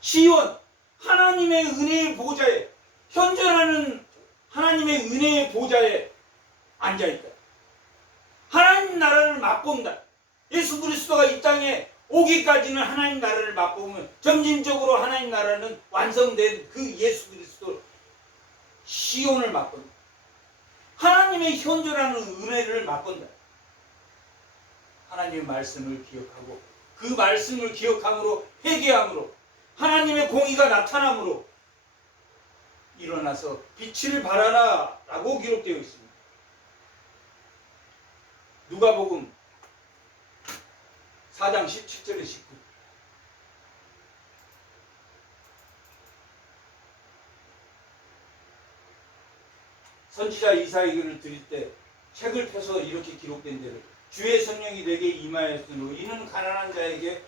시온, 하나님의 은혜의 보좌에, 현존하는 하나님의 은혜의 보좌에 앉아있다. 하나님 나라를 맛본다. 예수 그리스도가 이 땅에 오기까지는 하나님 나라를 맛보면 점진적으로 하나님 나라는 완성된 그 예수 그리스도 시온을 맛본다. 하나님의 현존하는 은혜를 맛본다. 하나님의 말씀을 기억하고 그 말씀을 기억함으로 회개함으로 하나님의 공의가 나타남으로 일어나서 빛을 발하라 라고 기록되어 있습니다. 누가복음 4장 17절에 19. 선지자 이사야를 드릴 때 책을 펴서 이렇게 기록된 대로 주의 성령이 내게 임하였으므로 이는 가난한 자에게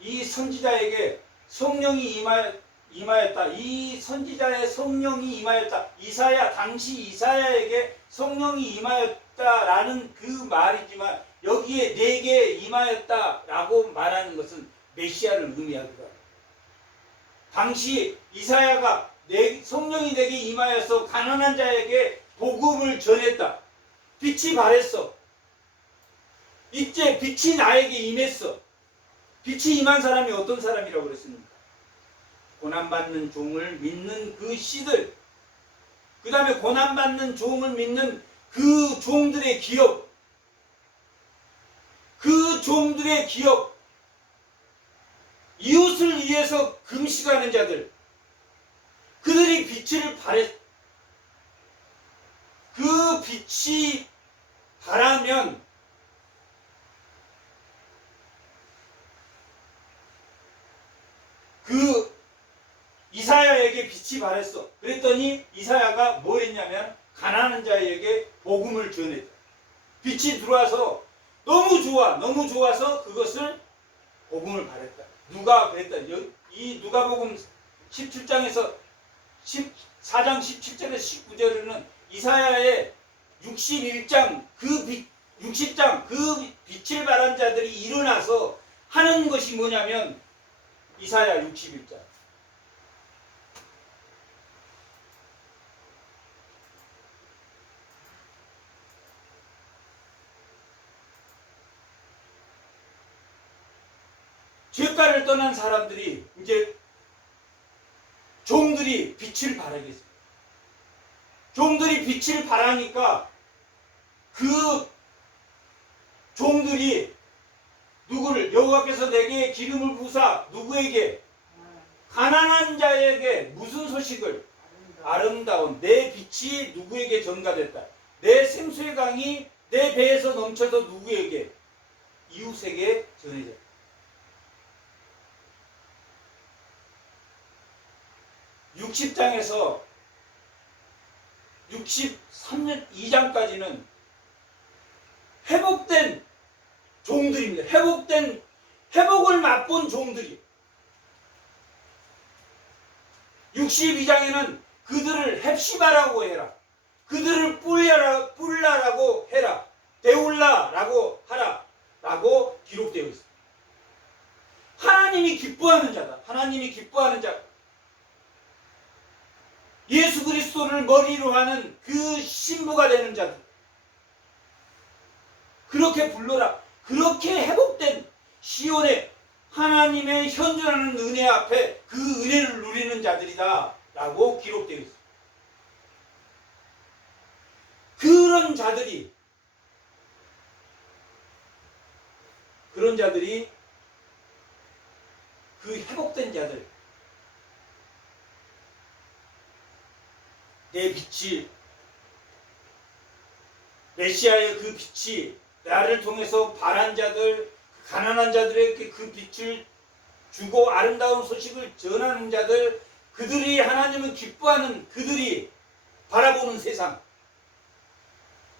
이 선지자에게 성령이 임하였다. 이 선지자의 성령이 임하였다. 당시 이사야에게 성령이 임하였다라는 그 말이지만 여기에 내게 임하였다라고 말하는 것은 메시아를 의미하기도 합니다. 당시 이사야가 성령이 내게 임하여서 가난한 자에게 복음을 전했다. 빛이 발했어. 이제 빛이 나에게 임했어. 빛이 임한 사람이 어떤 사람이라고 그랬습니까? 고난받는 종을 믿는 그 씨들, 그 다음에 고난받는 종을 믿는 그 종들의 기업, 그 종들의 기업, 이웃을 위해서 금식하는 자들, 그들이 빛을 발했. 그 빛이 발하면 그 이사야에게 빛이 발했어. 그랬더니 이사야가 뭐 했냐면 가난한 자에게 복음을 전했다. 빛이 들어와서 너무 좋아, 너무 좋아서 그것을 복음을 발했다. 누가 그랬다. 이 누가복음 17장에서 14장 17절에서 19절에는 이사야의 61장 그 빛, 60장 그 빛을 발한 자들이 일어나서 하는 것이 뭐냐면 이사야 61장. 죄가를 떠난 사람들이 이제 종들이 빛을 발하겠어요. 종들이 빛을 발하니까 그 종들이 누구를 여호와께서 내게 기름을 부사 누구에게 가난한 자에게 무슨 소식을 아름다운 내 빛이 누구에게 전가됐다. 내 생수의 강이 내 배에서 넘쳐서 누구에게 이웃에게 전해졌다. 60장에서 63년 2장까지는 회복된 종들입니다. 회복을 맛본 종들이. 62장에는 그들을 헵시바라고 해라. 그들을 뿔라라고 해라. 데울라라고 하라. 라고 기록되어 있습니다. 하나님이 기뻐하는 자다. 하나님이 기뻐하는 자. 예수 그리스도를 머리로 하는 그 신부가 되는 자들. 그렇게 불러라. 그렇게 회복된 시온의 하나님의 현존하는 은혜 앞에 그 은혜를 누리는 자들이다 라고 기록되어 있습니다. 그런 자들이 그 회복된 자들 내 빛이 메시아의 그 빛이 나를 통해서 바란 자들 가난한 자들에게 그 빛을 주고 아름다운 소식을 전하는 자들 그들이 하나님을 기뻐하는 그들이 바라보는 세상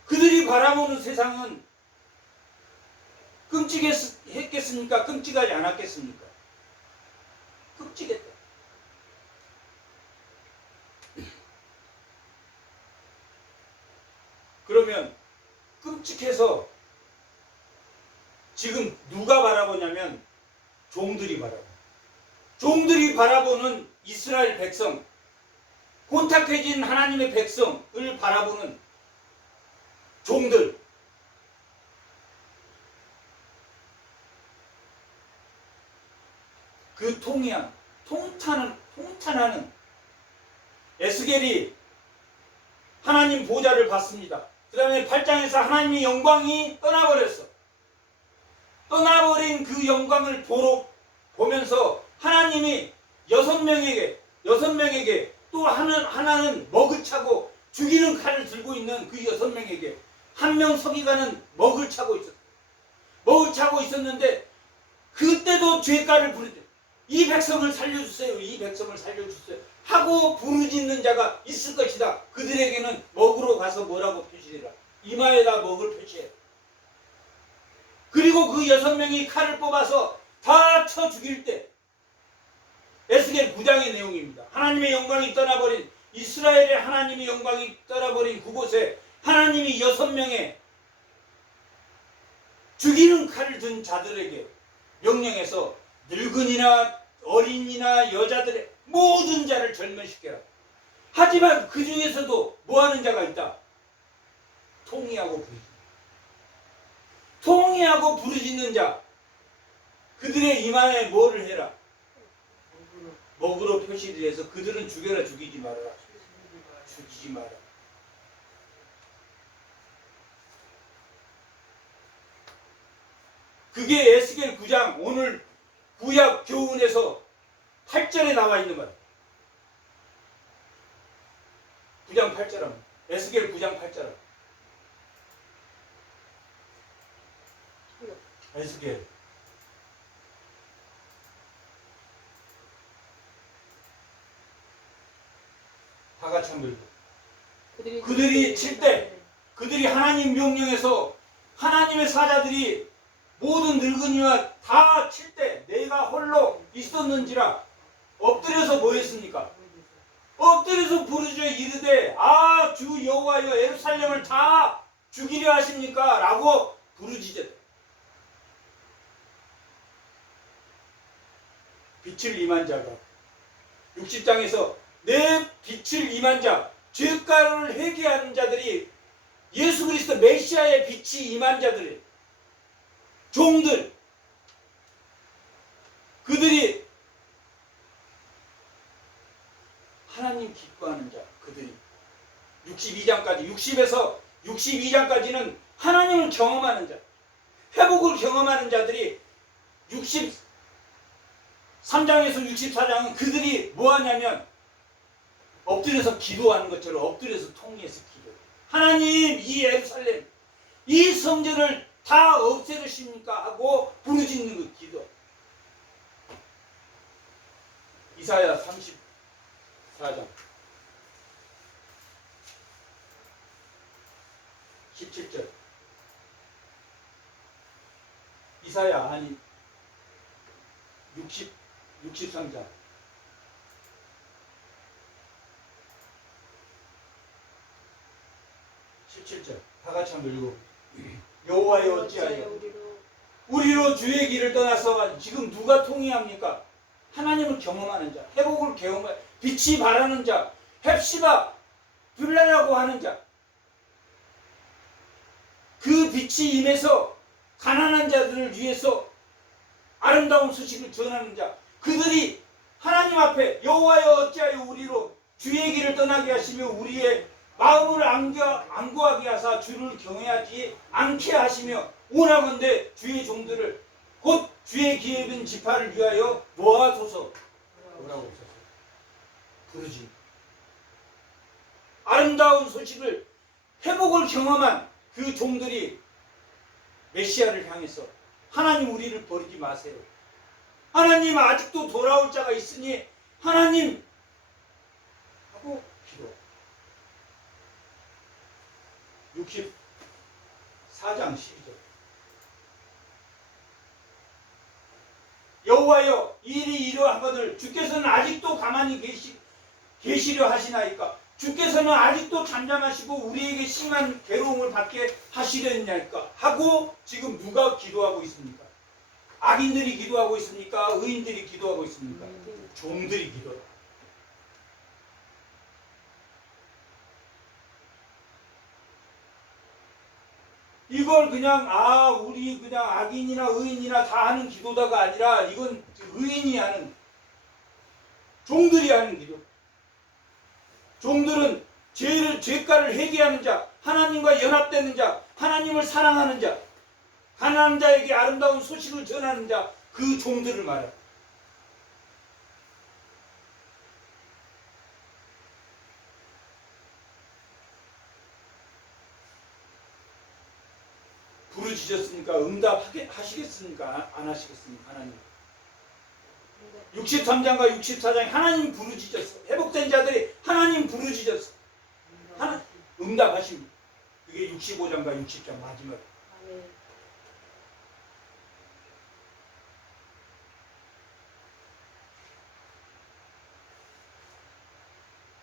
그들이 바라보는 세상은 끔찍했겠습니까? 끔찍하지 않았겠습니까? 끔찍했다. 그러면 끔찍해서 지금 누가 바라보냐면 종들이 바라보는 이스라엘 백성 혼탁해진 하나님의 백성을 바라보는 종들 그 통탄하는 에스겔이 하나님 보좌를 봤습니다. 그 다음에 8장에서 하나님의 영광이 떠나버렸어. 떠나버린 그 영광을 보면서 하나님이 6명에게 또 하나는 먹을 차고 죽이는 칼을 들고 있는 그 6명에게 한 명 서기관은 먹을 차고 있었는데 그때도 죄가를 부르죠. 이 백성을 살려주세요. 이 백성을 살려주세요. 하고 부르짖는 자가 있을 것이다. 그들에게는 먹으러 가서 뭐라고 표시해라. 이마에다 먹을 표시해. 그리고 그 6명이 칼을 뽑아서 다 쳐 죽일 때 에스겔 9장의 내용입니다. 하나님의 영광이 떠나버린 이스라엘의 하나님의 영광이 떠나버린 그곳에 하나님이 6명의 죽이는 칼을 든 자들에게 명령해서 늙은이나 어린이나 여자들의 모든 자를 절멸시켜라. 하지만 그 중에서도 뭐하는 자가 있다. 통이하고 부르짖는 자. 그들의 이마에 뭐를 해라. 먹으로 표시를 해서 그들은 죽여라 죽이지 말아라. 죽이지 마라. 그게 에스겔 9장 오늘 구약 교훈에서 8절에 나와 있는 거예요. 9장 8절은 에스겔 9장 8절. 에스겔 다 같이 한번 읽어. 그들이 칠 때 그들이 하나님 명령에서 하나님의 사자들이 모든 늙은이와 다 칠 때 내가 홀로 있었는지라 엎드려서 뭐 했습니까? 엎드려서 부르짖어 이르되 아 주 여호와여 예루살렘을 다 죽이려 하십니까? 라고 부르짖었다. 빛을 임한 자가 60장에서 내 빛을 임한 자 죄가를 회개하는 자들이 예수 그리스도 메시아의 빛이 임한 자들 종들 그들이 하나님 기뻐하는 자 그들이 62장까지 60에서 62장까지는 하나님을 경험하는 자 회복을 경험하는 자들이 63장에서 64장은 그들이 뭐하냐면 엎드려서 기도하는 것처럼 엎드려서 통해서 기도해요. 하나님 이 예루살렘 이 성전을 다 없애주십니까? 하고 부르짖는 그 기도. 이사야 34장 17절 이사야 아니 63장 17절 다 같이 한번 읽어. 여호와여 어찌하여 우리로 주의 길을 떠나서 지금 누가 통행합니까? 하나님을 경험하는 자, 회복을 경험하는 빛이 바라는 자, 헵시바 불나라고 하는 자, 그 빛이 임해서 가난한 자들을 위해서 아름다운 소식을 전하는 자, 그들이 하나님 앞에 여호와여 어찌하여 우리로 주의 길을 떠나게 하시며 우리의 마음을 안구하게 하사 주를 경외하지 않게 하시며 원하건대 주의 종들을 곧 주의 기업인 지파를 위하여 모아소서. 뭐라고 썼어요? 부르지. 아름다운 소식을 회복을 경험한 그 종들이 메시아를 향해서 하나님 우리를 버리지 마세요. 하나님 아직도 돌아올 자가 있으니 하나님 하고 기도. 64장 12절 여호와여 일이 이러하거늘 주께서는 아직도 가만히 계시려 하시나이까? 주께서는 아직도 잠잠하시고 우리에게 심한 괴로움을 받게 하시려니까? 하고 지금 누가 기도하고 있습니까? 악인들이 기도하고 있습니까? 의인들이 기도하고 있습니까? 종들이 기도하고. 이걸 그냥 우리 그냥 악인이나 의인이나 다 하는 기도다가 아니라 이건 의인이 하는 종들이 하는 기도. 종들은 죄가를 회개하는 자, 하나님과 연합되는 자, 하나님을 사랑하는 자, 가난한 자에게 아름다운 소식을 전하는 자, 그 종들을 말해요. 부르짖었으니까 응답하시겠습니까? 안 하시겠습니까? 하나님. 63장과 64장 하나님 부르짖었어. 회복된 자들이 하나님 부르짖었어. 응답하십니다. 그게 65장과 60장 마지막.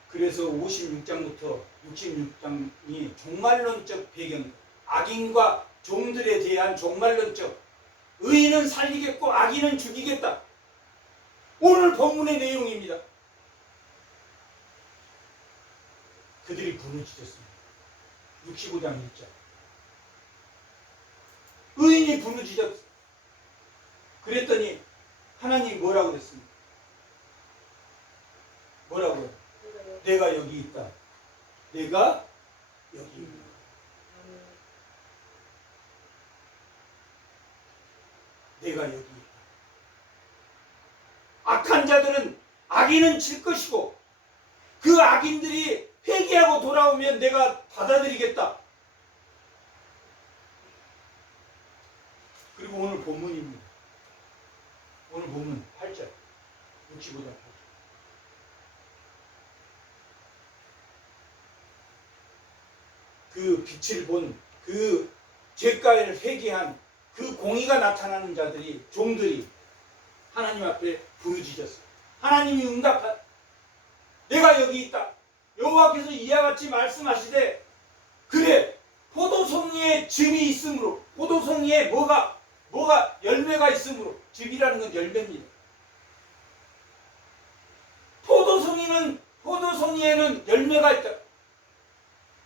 그래서 56장부터 66장이 종말론적 배경, 악인과 종들에 대한 종말론적, 의인은 살리겠고 악인은 죽이겠다. 오늘 본문의 내용입니다. 그들이 부르짖었습니다. 65장 1절. 의인이 부르짖었어. 그랬더니 하나님 뭐라고 그랬습니까? 뭐라고요? 내가 여기 있다. 내가 여기 있다. 내가 여기 있다. 악한 자들은 악인은 칠 것이고 그 악인들이 회개하고 돌아오면 내가 받아들이겠다. 그리고 오늘 본문입니다. 오늘 본문 8절 65장 8절. 그 빛을 본 그 죄가를 회개한 그 공의가 나타나는 자들이 종들이 하나님 앞에 부르짖었어요. 하나님이 응답하 내가 여기 있다. 여호와께서 이와 같이 말씀하시되 그래 포도송이에 즙이 있으므로 포도송이에 뭐가 열매가 있으므로 즙이라는 건 열매입니다. 포도송이에는 열매가 있다.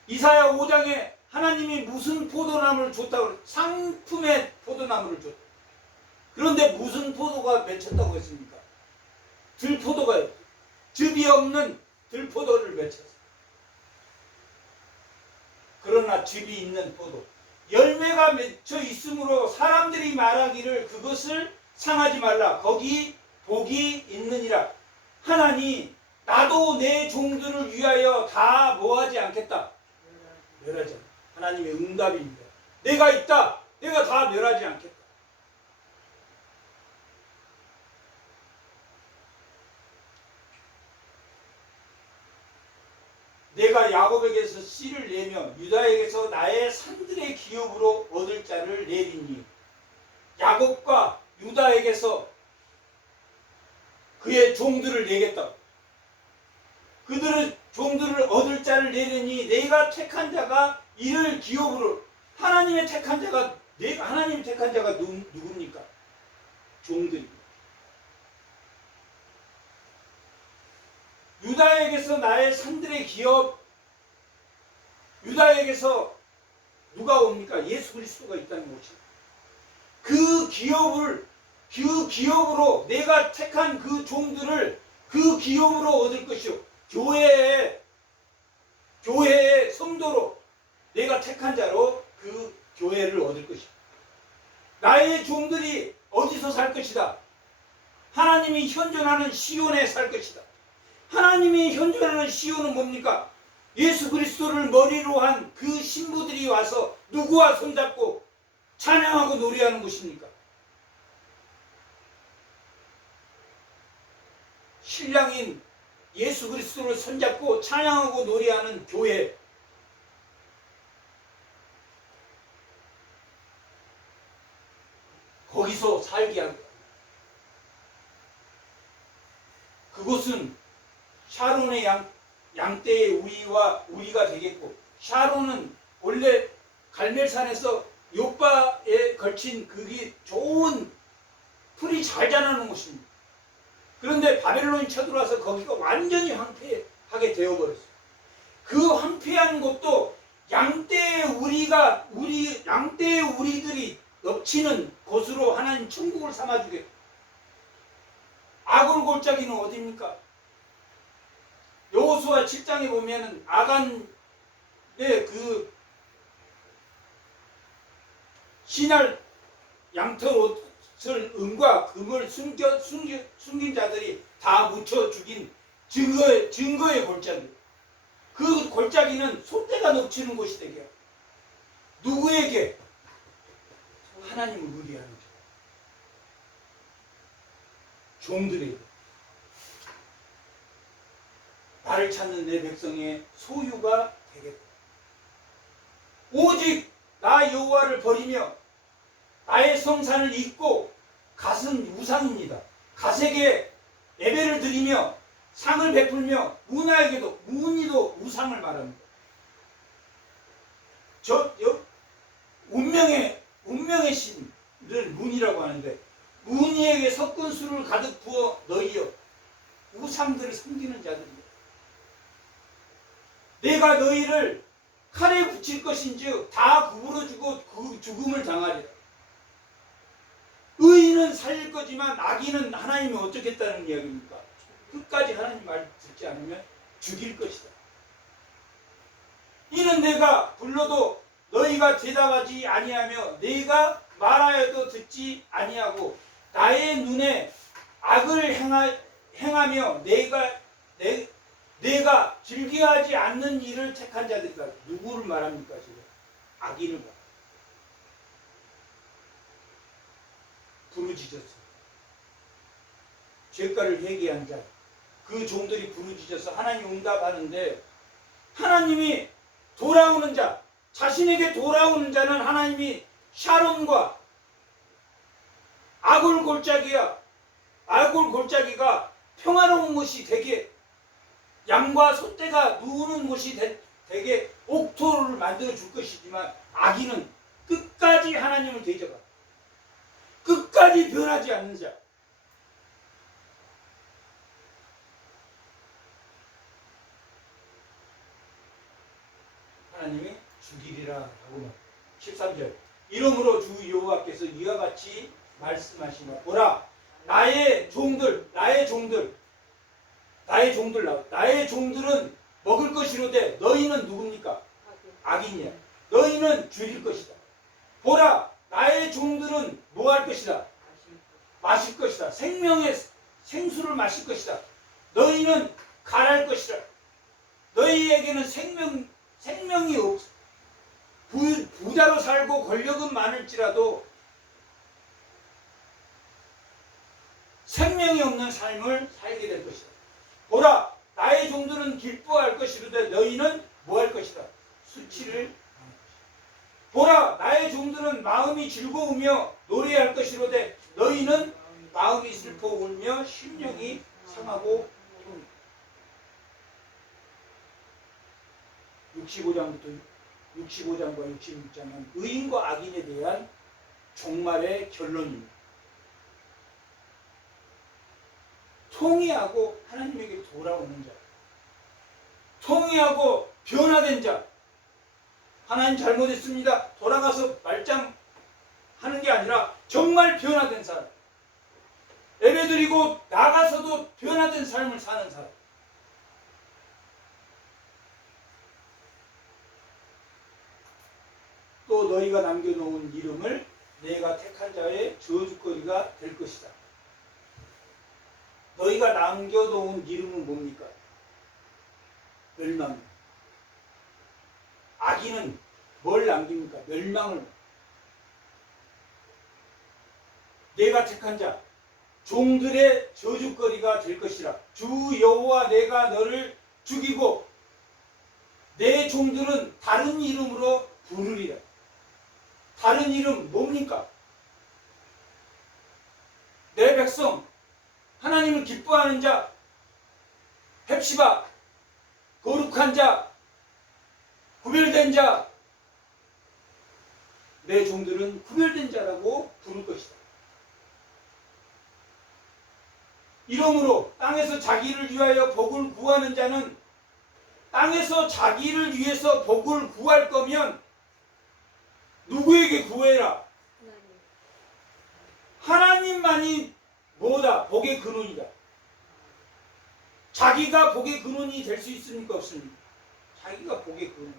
이사야 5장에 하나님이 무슨 포도나무를 줬다고 그랬어요? 상품의 포도나무를 줬다. 그런데 무슨 포도가 맺혔다고 했습니까? 들포도가요. 즙이 없는 들포도를 맺혔어요. 그러나 즙이 있는 포도, 열매가 맺혀 있으므로 사람들이 말하기를 그것을 상하지 말라. 거기 복이 있느니라. 하나니 나도 내 종들을 위하여 다 뭐하지 않겠다. 멸하지 않겠다. 하나님의 응답입니다. 내가 있다. 내가 다 멸하지 않겠다. 내가 야곱에게서 씨를 내며 유다에게서 나의 산들의 기업으로 얻을 자를 내리니 야곱과 유다에게서 그의 종들을 내겠다. 그들의 종들을 얻을 자를 내리니 내가 택한 자가 이를 기업으로 하나님의 택한 자가 누굽니까? 종들입니다. 유다에게서 나의 산들의 기업, 유다에게서 누가 옵니까? 예수 그리스도가 있다는 것입니다. 그 기업으로 내가 택한 그 종들을 그 기업으로 얻을 것이요. 교회의 성도로 내가 택한 자로 그 교회를 얻을 것이다. 나의 종들이 어디서 살 것이다? 하나님이 현존하는 시온에 살 것이다. 하나님이 현존하는 시온은 뭡니까? 예수 그리스도를 머리로 한 그 신부들이 와서 누구와 손잡고 찬양하고 노래하는 곳입니까? 신랑인 예수 그리스도를 손잡고 찬양하고 노래하는 교회. 거기서 살게 한 거예요. 그곳은 샤론의 양떼의 우리가 되겠고, 샤론은 원래 갈멜산에서 요바에 걸친 그게 좋은 풀이 잘 자라는 곳입니다. 그런데 바벨론이 쳐들어와서 거기가 완전히 황폐하게 되어버렸어요. 그 황폐한 곳도 양떼의 우리들이 넘치는 곳으로 하나님 천국을 삼아주겠다. 아골 골짜기는 어디입니까? 여호수아 7장에 보면은 아간의 그 신할 양털 옷을 은과 금을 숨긴 자들이 다 묻혀 죽인 증거의 골짜기. 그 골짜기는 소떼가 넘치는 곳이 되게 해요. 누구에게? 하나님을 의리하는 종들에게. 나를 찾는 내 백성의 소유가 되겠다. 오직 나 여호와를 버리며 나의 성산을 잊고 갓은 우상입니다. 갓에게 예배를 드리며 상을 베풀며 문이도 우상을 말합니다. 운명의 신을 문이라고 하는데, 문이에게 섞은 술을 가득 부어 너희여 우상들을 섬기는 자들이여, 내가 너희를 칼에 붙일 것인즉 다 구부러지고 그 죽음을 당하리라. 의인은 살릴 거지만 악인은 하나님이 어쩌겠다는 이야기입니까? 끝까지 하나님 말 듣지 않으면 죽일 것이다. 이는 내가 불러도 너희가 대답하지 아니하며 내가 말하여도 듣지 아니하고 나의 눈에 악을 행하며 내가 즐겨하지 않는 일을 택한 자들이다. 누구를 말합니까 지금? 악인을 말. 부르짖었어. 죄가를 회개한 자. 그 종들이 부르짖어서 하나님 응답하는데 하나님이 돌아오는 자, 자신에게 돌아오는 자는 하나님이 샤론과 아골 골짜기가 평화로운 곳이 되게 양과 소떼가 누우는 곳이 되게 옥토를 만들어 줄 것이지만 악인은 끝까지 하나님을 대적하 끝까지 변하지 않는 자. 하나님이 죽이리라 하고 말. 13절. 이러므로 주 여호와께서 이와 같이 말씀하시나 보라 나의 종들은 먹을 것이로되 너희는 누굽니까? 악인이야. 너희는 줄일 것이다. 보라 나의 종들은 뭐 할 것이다? 마실 것이다. 생명의 생수를 마실 것이다. 너희는 갈할 것이다. 너희에게는 생명이 없어. 부자로 살고 권력은 많을지라도 생명이 없는 삶을 살게 될 것이다. 보라 나의 종들은 기뻐할 것이로되 너희는 뭐 할 것이다? 수치를 당할 것이다. 보라 나의 종들은 마음이 즐거우며 노래할 것이로되 너희는 마음이 슬퍼 울며 심령이 상하고 65장과 66장은 의인과 악인에 대한 종말의 결론입니다. 통회하고 하나님에게 돌아오는 자, 통회하고 변화된 자, 하나님 잘못했습니다. 돌아가서 말짱하는 게 아니라 정말 변화된 사람, 예배드리고 나가서도 변화된 삶을 사는 사람. 또 너희가 남겨놓은 이름을 내가 택한 자의 저주거리가 될 것이다. 너희가 남겨놓은 이름은 뭡니까? 멸망. 악인은 뭘 남깁니까? 멸망을. 내가 택한 자, 종들의 저주거리가 될 것이라. 주 여호와 내가 너를 죽이고 내 종들은 다른 이름으로 부르리라. 다른 이름 뭡니까? 내 백성, 하나님을 기뻐하는 자, 헵시바, 거룩한 자, 구별된 자, 내 종들은 구별된 자라고 부를 것이다. 이러므로 땅에서 자기를 위하여 복을 구하는 자는 땅에서 자기를 위해서 복을 구할 거면 누구에게 구해라? 하나님만이 뭐다? 복의 근원이다. 자기가 복의 근원이 될 수 있습니까? 없습니까? 자기가 복의 근원.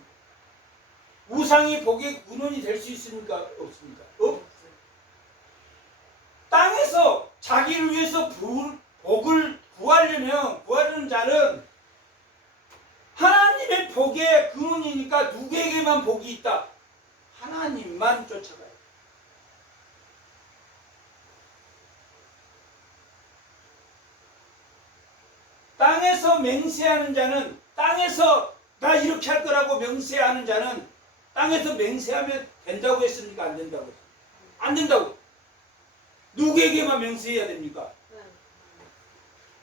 우상이 복의 근원이 될 수 있습니까? 없습니까? 땅에서 자기를 위해서 복을 구하려는 자는 하나님의 복의 근원이니까 누구에게만 복이 있다? 하나님만 쫓아가요. 땅에서 맹세하는 자는, 땅에서 나 이렇게 할 거라고 맹세하는 자는 땅에서 맹세하면 된다고 했습니까? 안 된다고 했습니까? 안 된다고. 누구에게만 맹세해야 됩니까?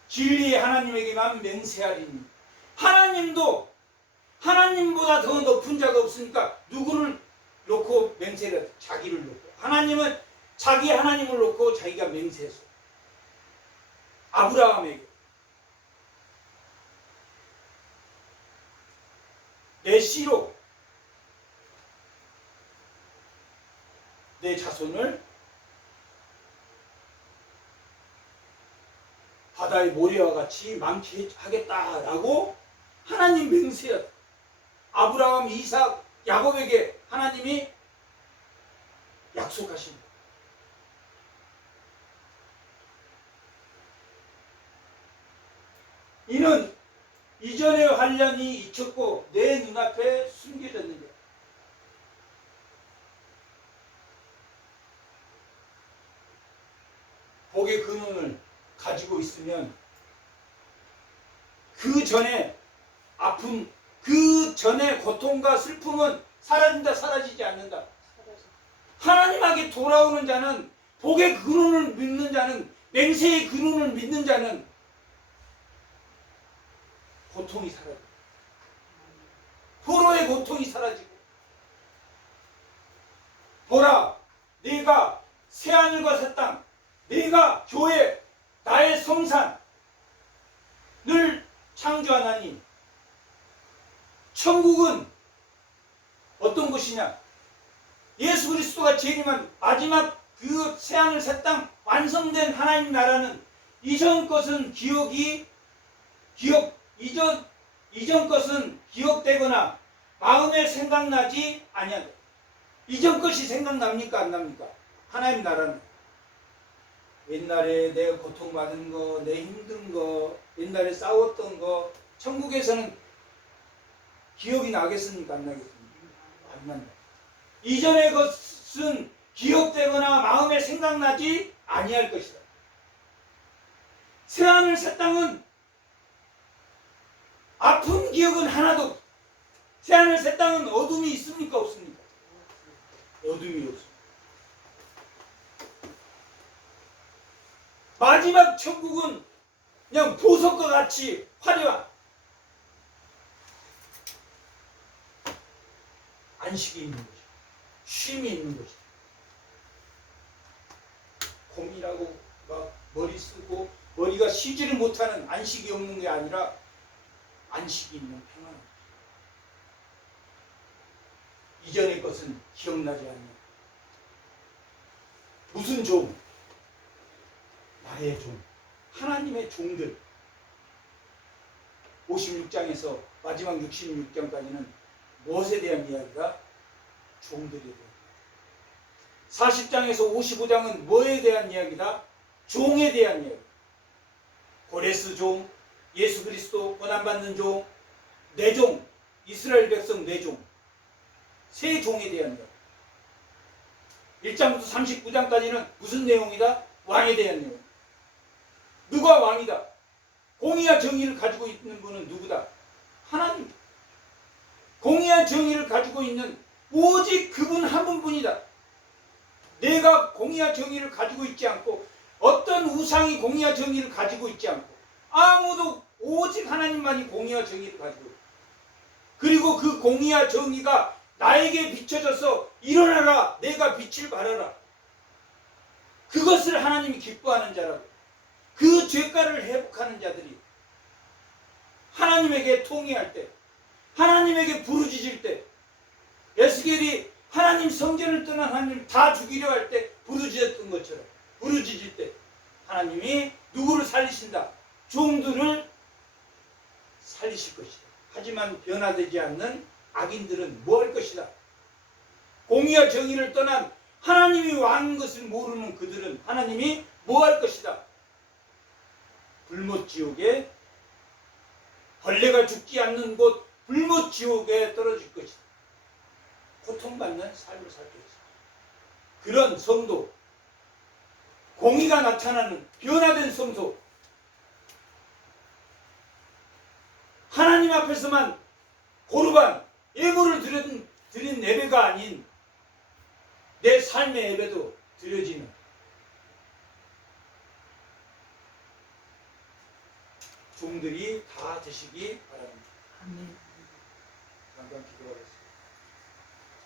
진리의 하나님에게만 맹세하리니. 하나님도 하나님보다 더 높은 자가 없으니까 누구를 놓고 맹세를 해요? 자기를 놓고. 하나님은 자기 하나님을 놓고 자기가 맹세했어요. 아브라함에게 내 씨로 내 자손을 바다의 모래와 같이 많게 하겠다라고 하나님 맹세했어요. 아브라함, 이삭, 야곱에게 하나님이 약속하십니다. 이는 이전의 환란이 잊혔고 내 눈앞에 숨겨졌느니라. 복의 근원을 가지고 있으면 그 전에 아픔, 그 전에 고통과 슬픔은 사라진다, 사라지지 않는다. 하나님에게 돌아오는 자는, 복의 근원을 믿는 자는, 맹세의 근원을 믿는 자는 고통이 사라지고, 포로의 고통이 사라지고, 보라, 내가 새하늘과 새 땅, 내가 교회, 나의 성산을 창조하나니, 천국은 어떤 곳이냐? 예수 그리스도가 재림한 마지막 그 새하늘 새 땅 완성된 하나님 나라는 이전 것은 이전 것은 기억되거나 마음에 생각나지 아니하다. 이전 것이 생각납니까? 안 납니까? 하나님 나라는 옛날에 내가 고통받은 거, 내 힘든 거, 옛날에 싸웠던 거, 천국에서는 기억이 나겠습니까? 안 나겠습니까? 안 난다. 이전의 것은 기억되거나 마음에 생각나지 아니할 것이다. 새하늘 새 땅은 아픈 기억은 하나도 없다. 새하늘 새 땅은 어둠이 있습니까? 없습니까? 어둠이 없습니다. 마지막 천국은 그냥 보석과 같이 화려한 안식이 있는 거죠. 쉼이 있는 거죠. 고민하고 막 머리 쓰고 머리가 쉬지를 못하는 안식이 없는 게 아니라 안식이 있는 평안. 이전의 것은 기억나지 않는 무슨 종? 나의 종. 하나님의 종들. 56장에서 마지막 66장까지는 무엇에 대한 이야기가? 종들에 대한 이야기. 40장에서 55장은 뭐에 대한 이야기다? 종에 대한 이야기. 고레스 종, 예수 그리스도 고난받는 종, 내 종, 이스라엘 백성 내 종. 세 종에 대한 이야기. 1장부터 39장까지는 무슨 내용이다? 왕에 대한 내용. 누가 왕이다? 공의와 정의를 가지고 있는 분은 누구다? 하나님. 공의와 정의를 가지고 있는 오직 그분 한 분뿐이다. 내가 공의와 정의를 가지고 있지 않고 어떤 우상이 공의와 정의를 가지고 있지 않고 아무도 오직 하나님만이 공의와 정의를 가지고 있다. 그리고 그 공의와 정의가 나에게 비춰져서 일어나라, 내가 빛을 발하라. 그것을 하나님이 기뻐하는 자라고. 그 죄가를 회복하는 자들이 하나님에게 통회할 때, 하나님에게 부르짖을 때, 에스겔이 하나님 성전을 떠난 하나님을 다 죽이려 할 때 부르짖었던 것처럼 부르짖을 때 하나님이 누구를 살리신다? 종들을 살리실 것이다. 하지만 변화되지 않는 악인들은 뭐 할 것이다? 공의와 정의를 떠난 하나님이 왕인 것을 모르는 그들은 하나님이 뭐 할 것이다? 불못지옥에, 벌레가 죽지 않는 곳 불못지옥에 떨어질 것이다. 고통받는 삶을 살 것이다. 그런 성도, 공의가 나타나는 변화된 성도, 하나님 앞에서만 고르반, 예물을 드린 예배가 아닌 내 삶의 예배도 드려지는 종들이 다 되시기 바랍니다. 아멘. 잠깐 기도하겠습니다.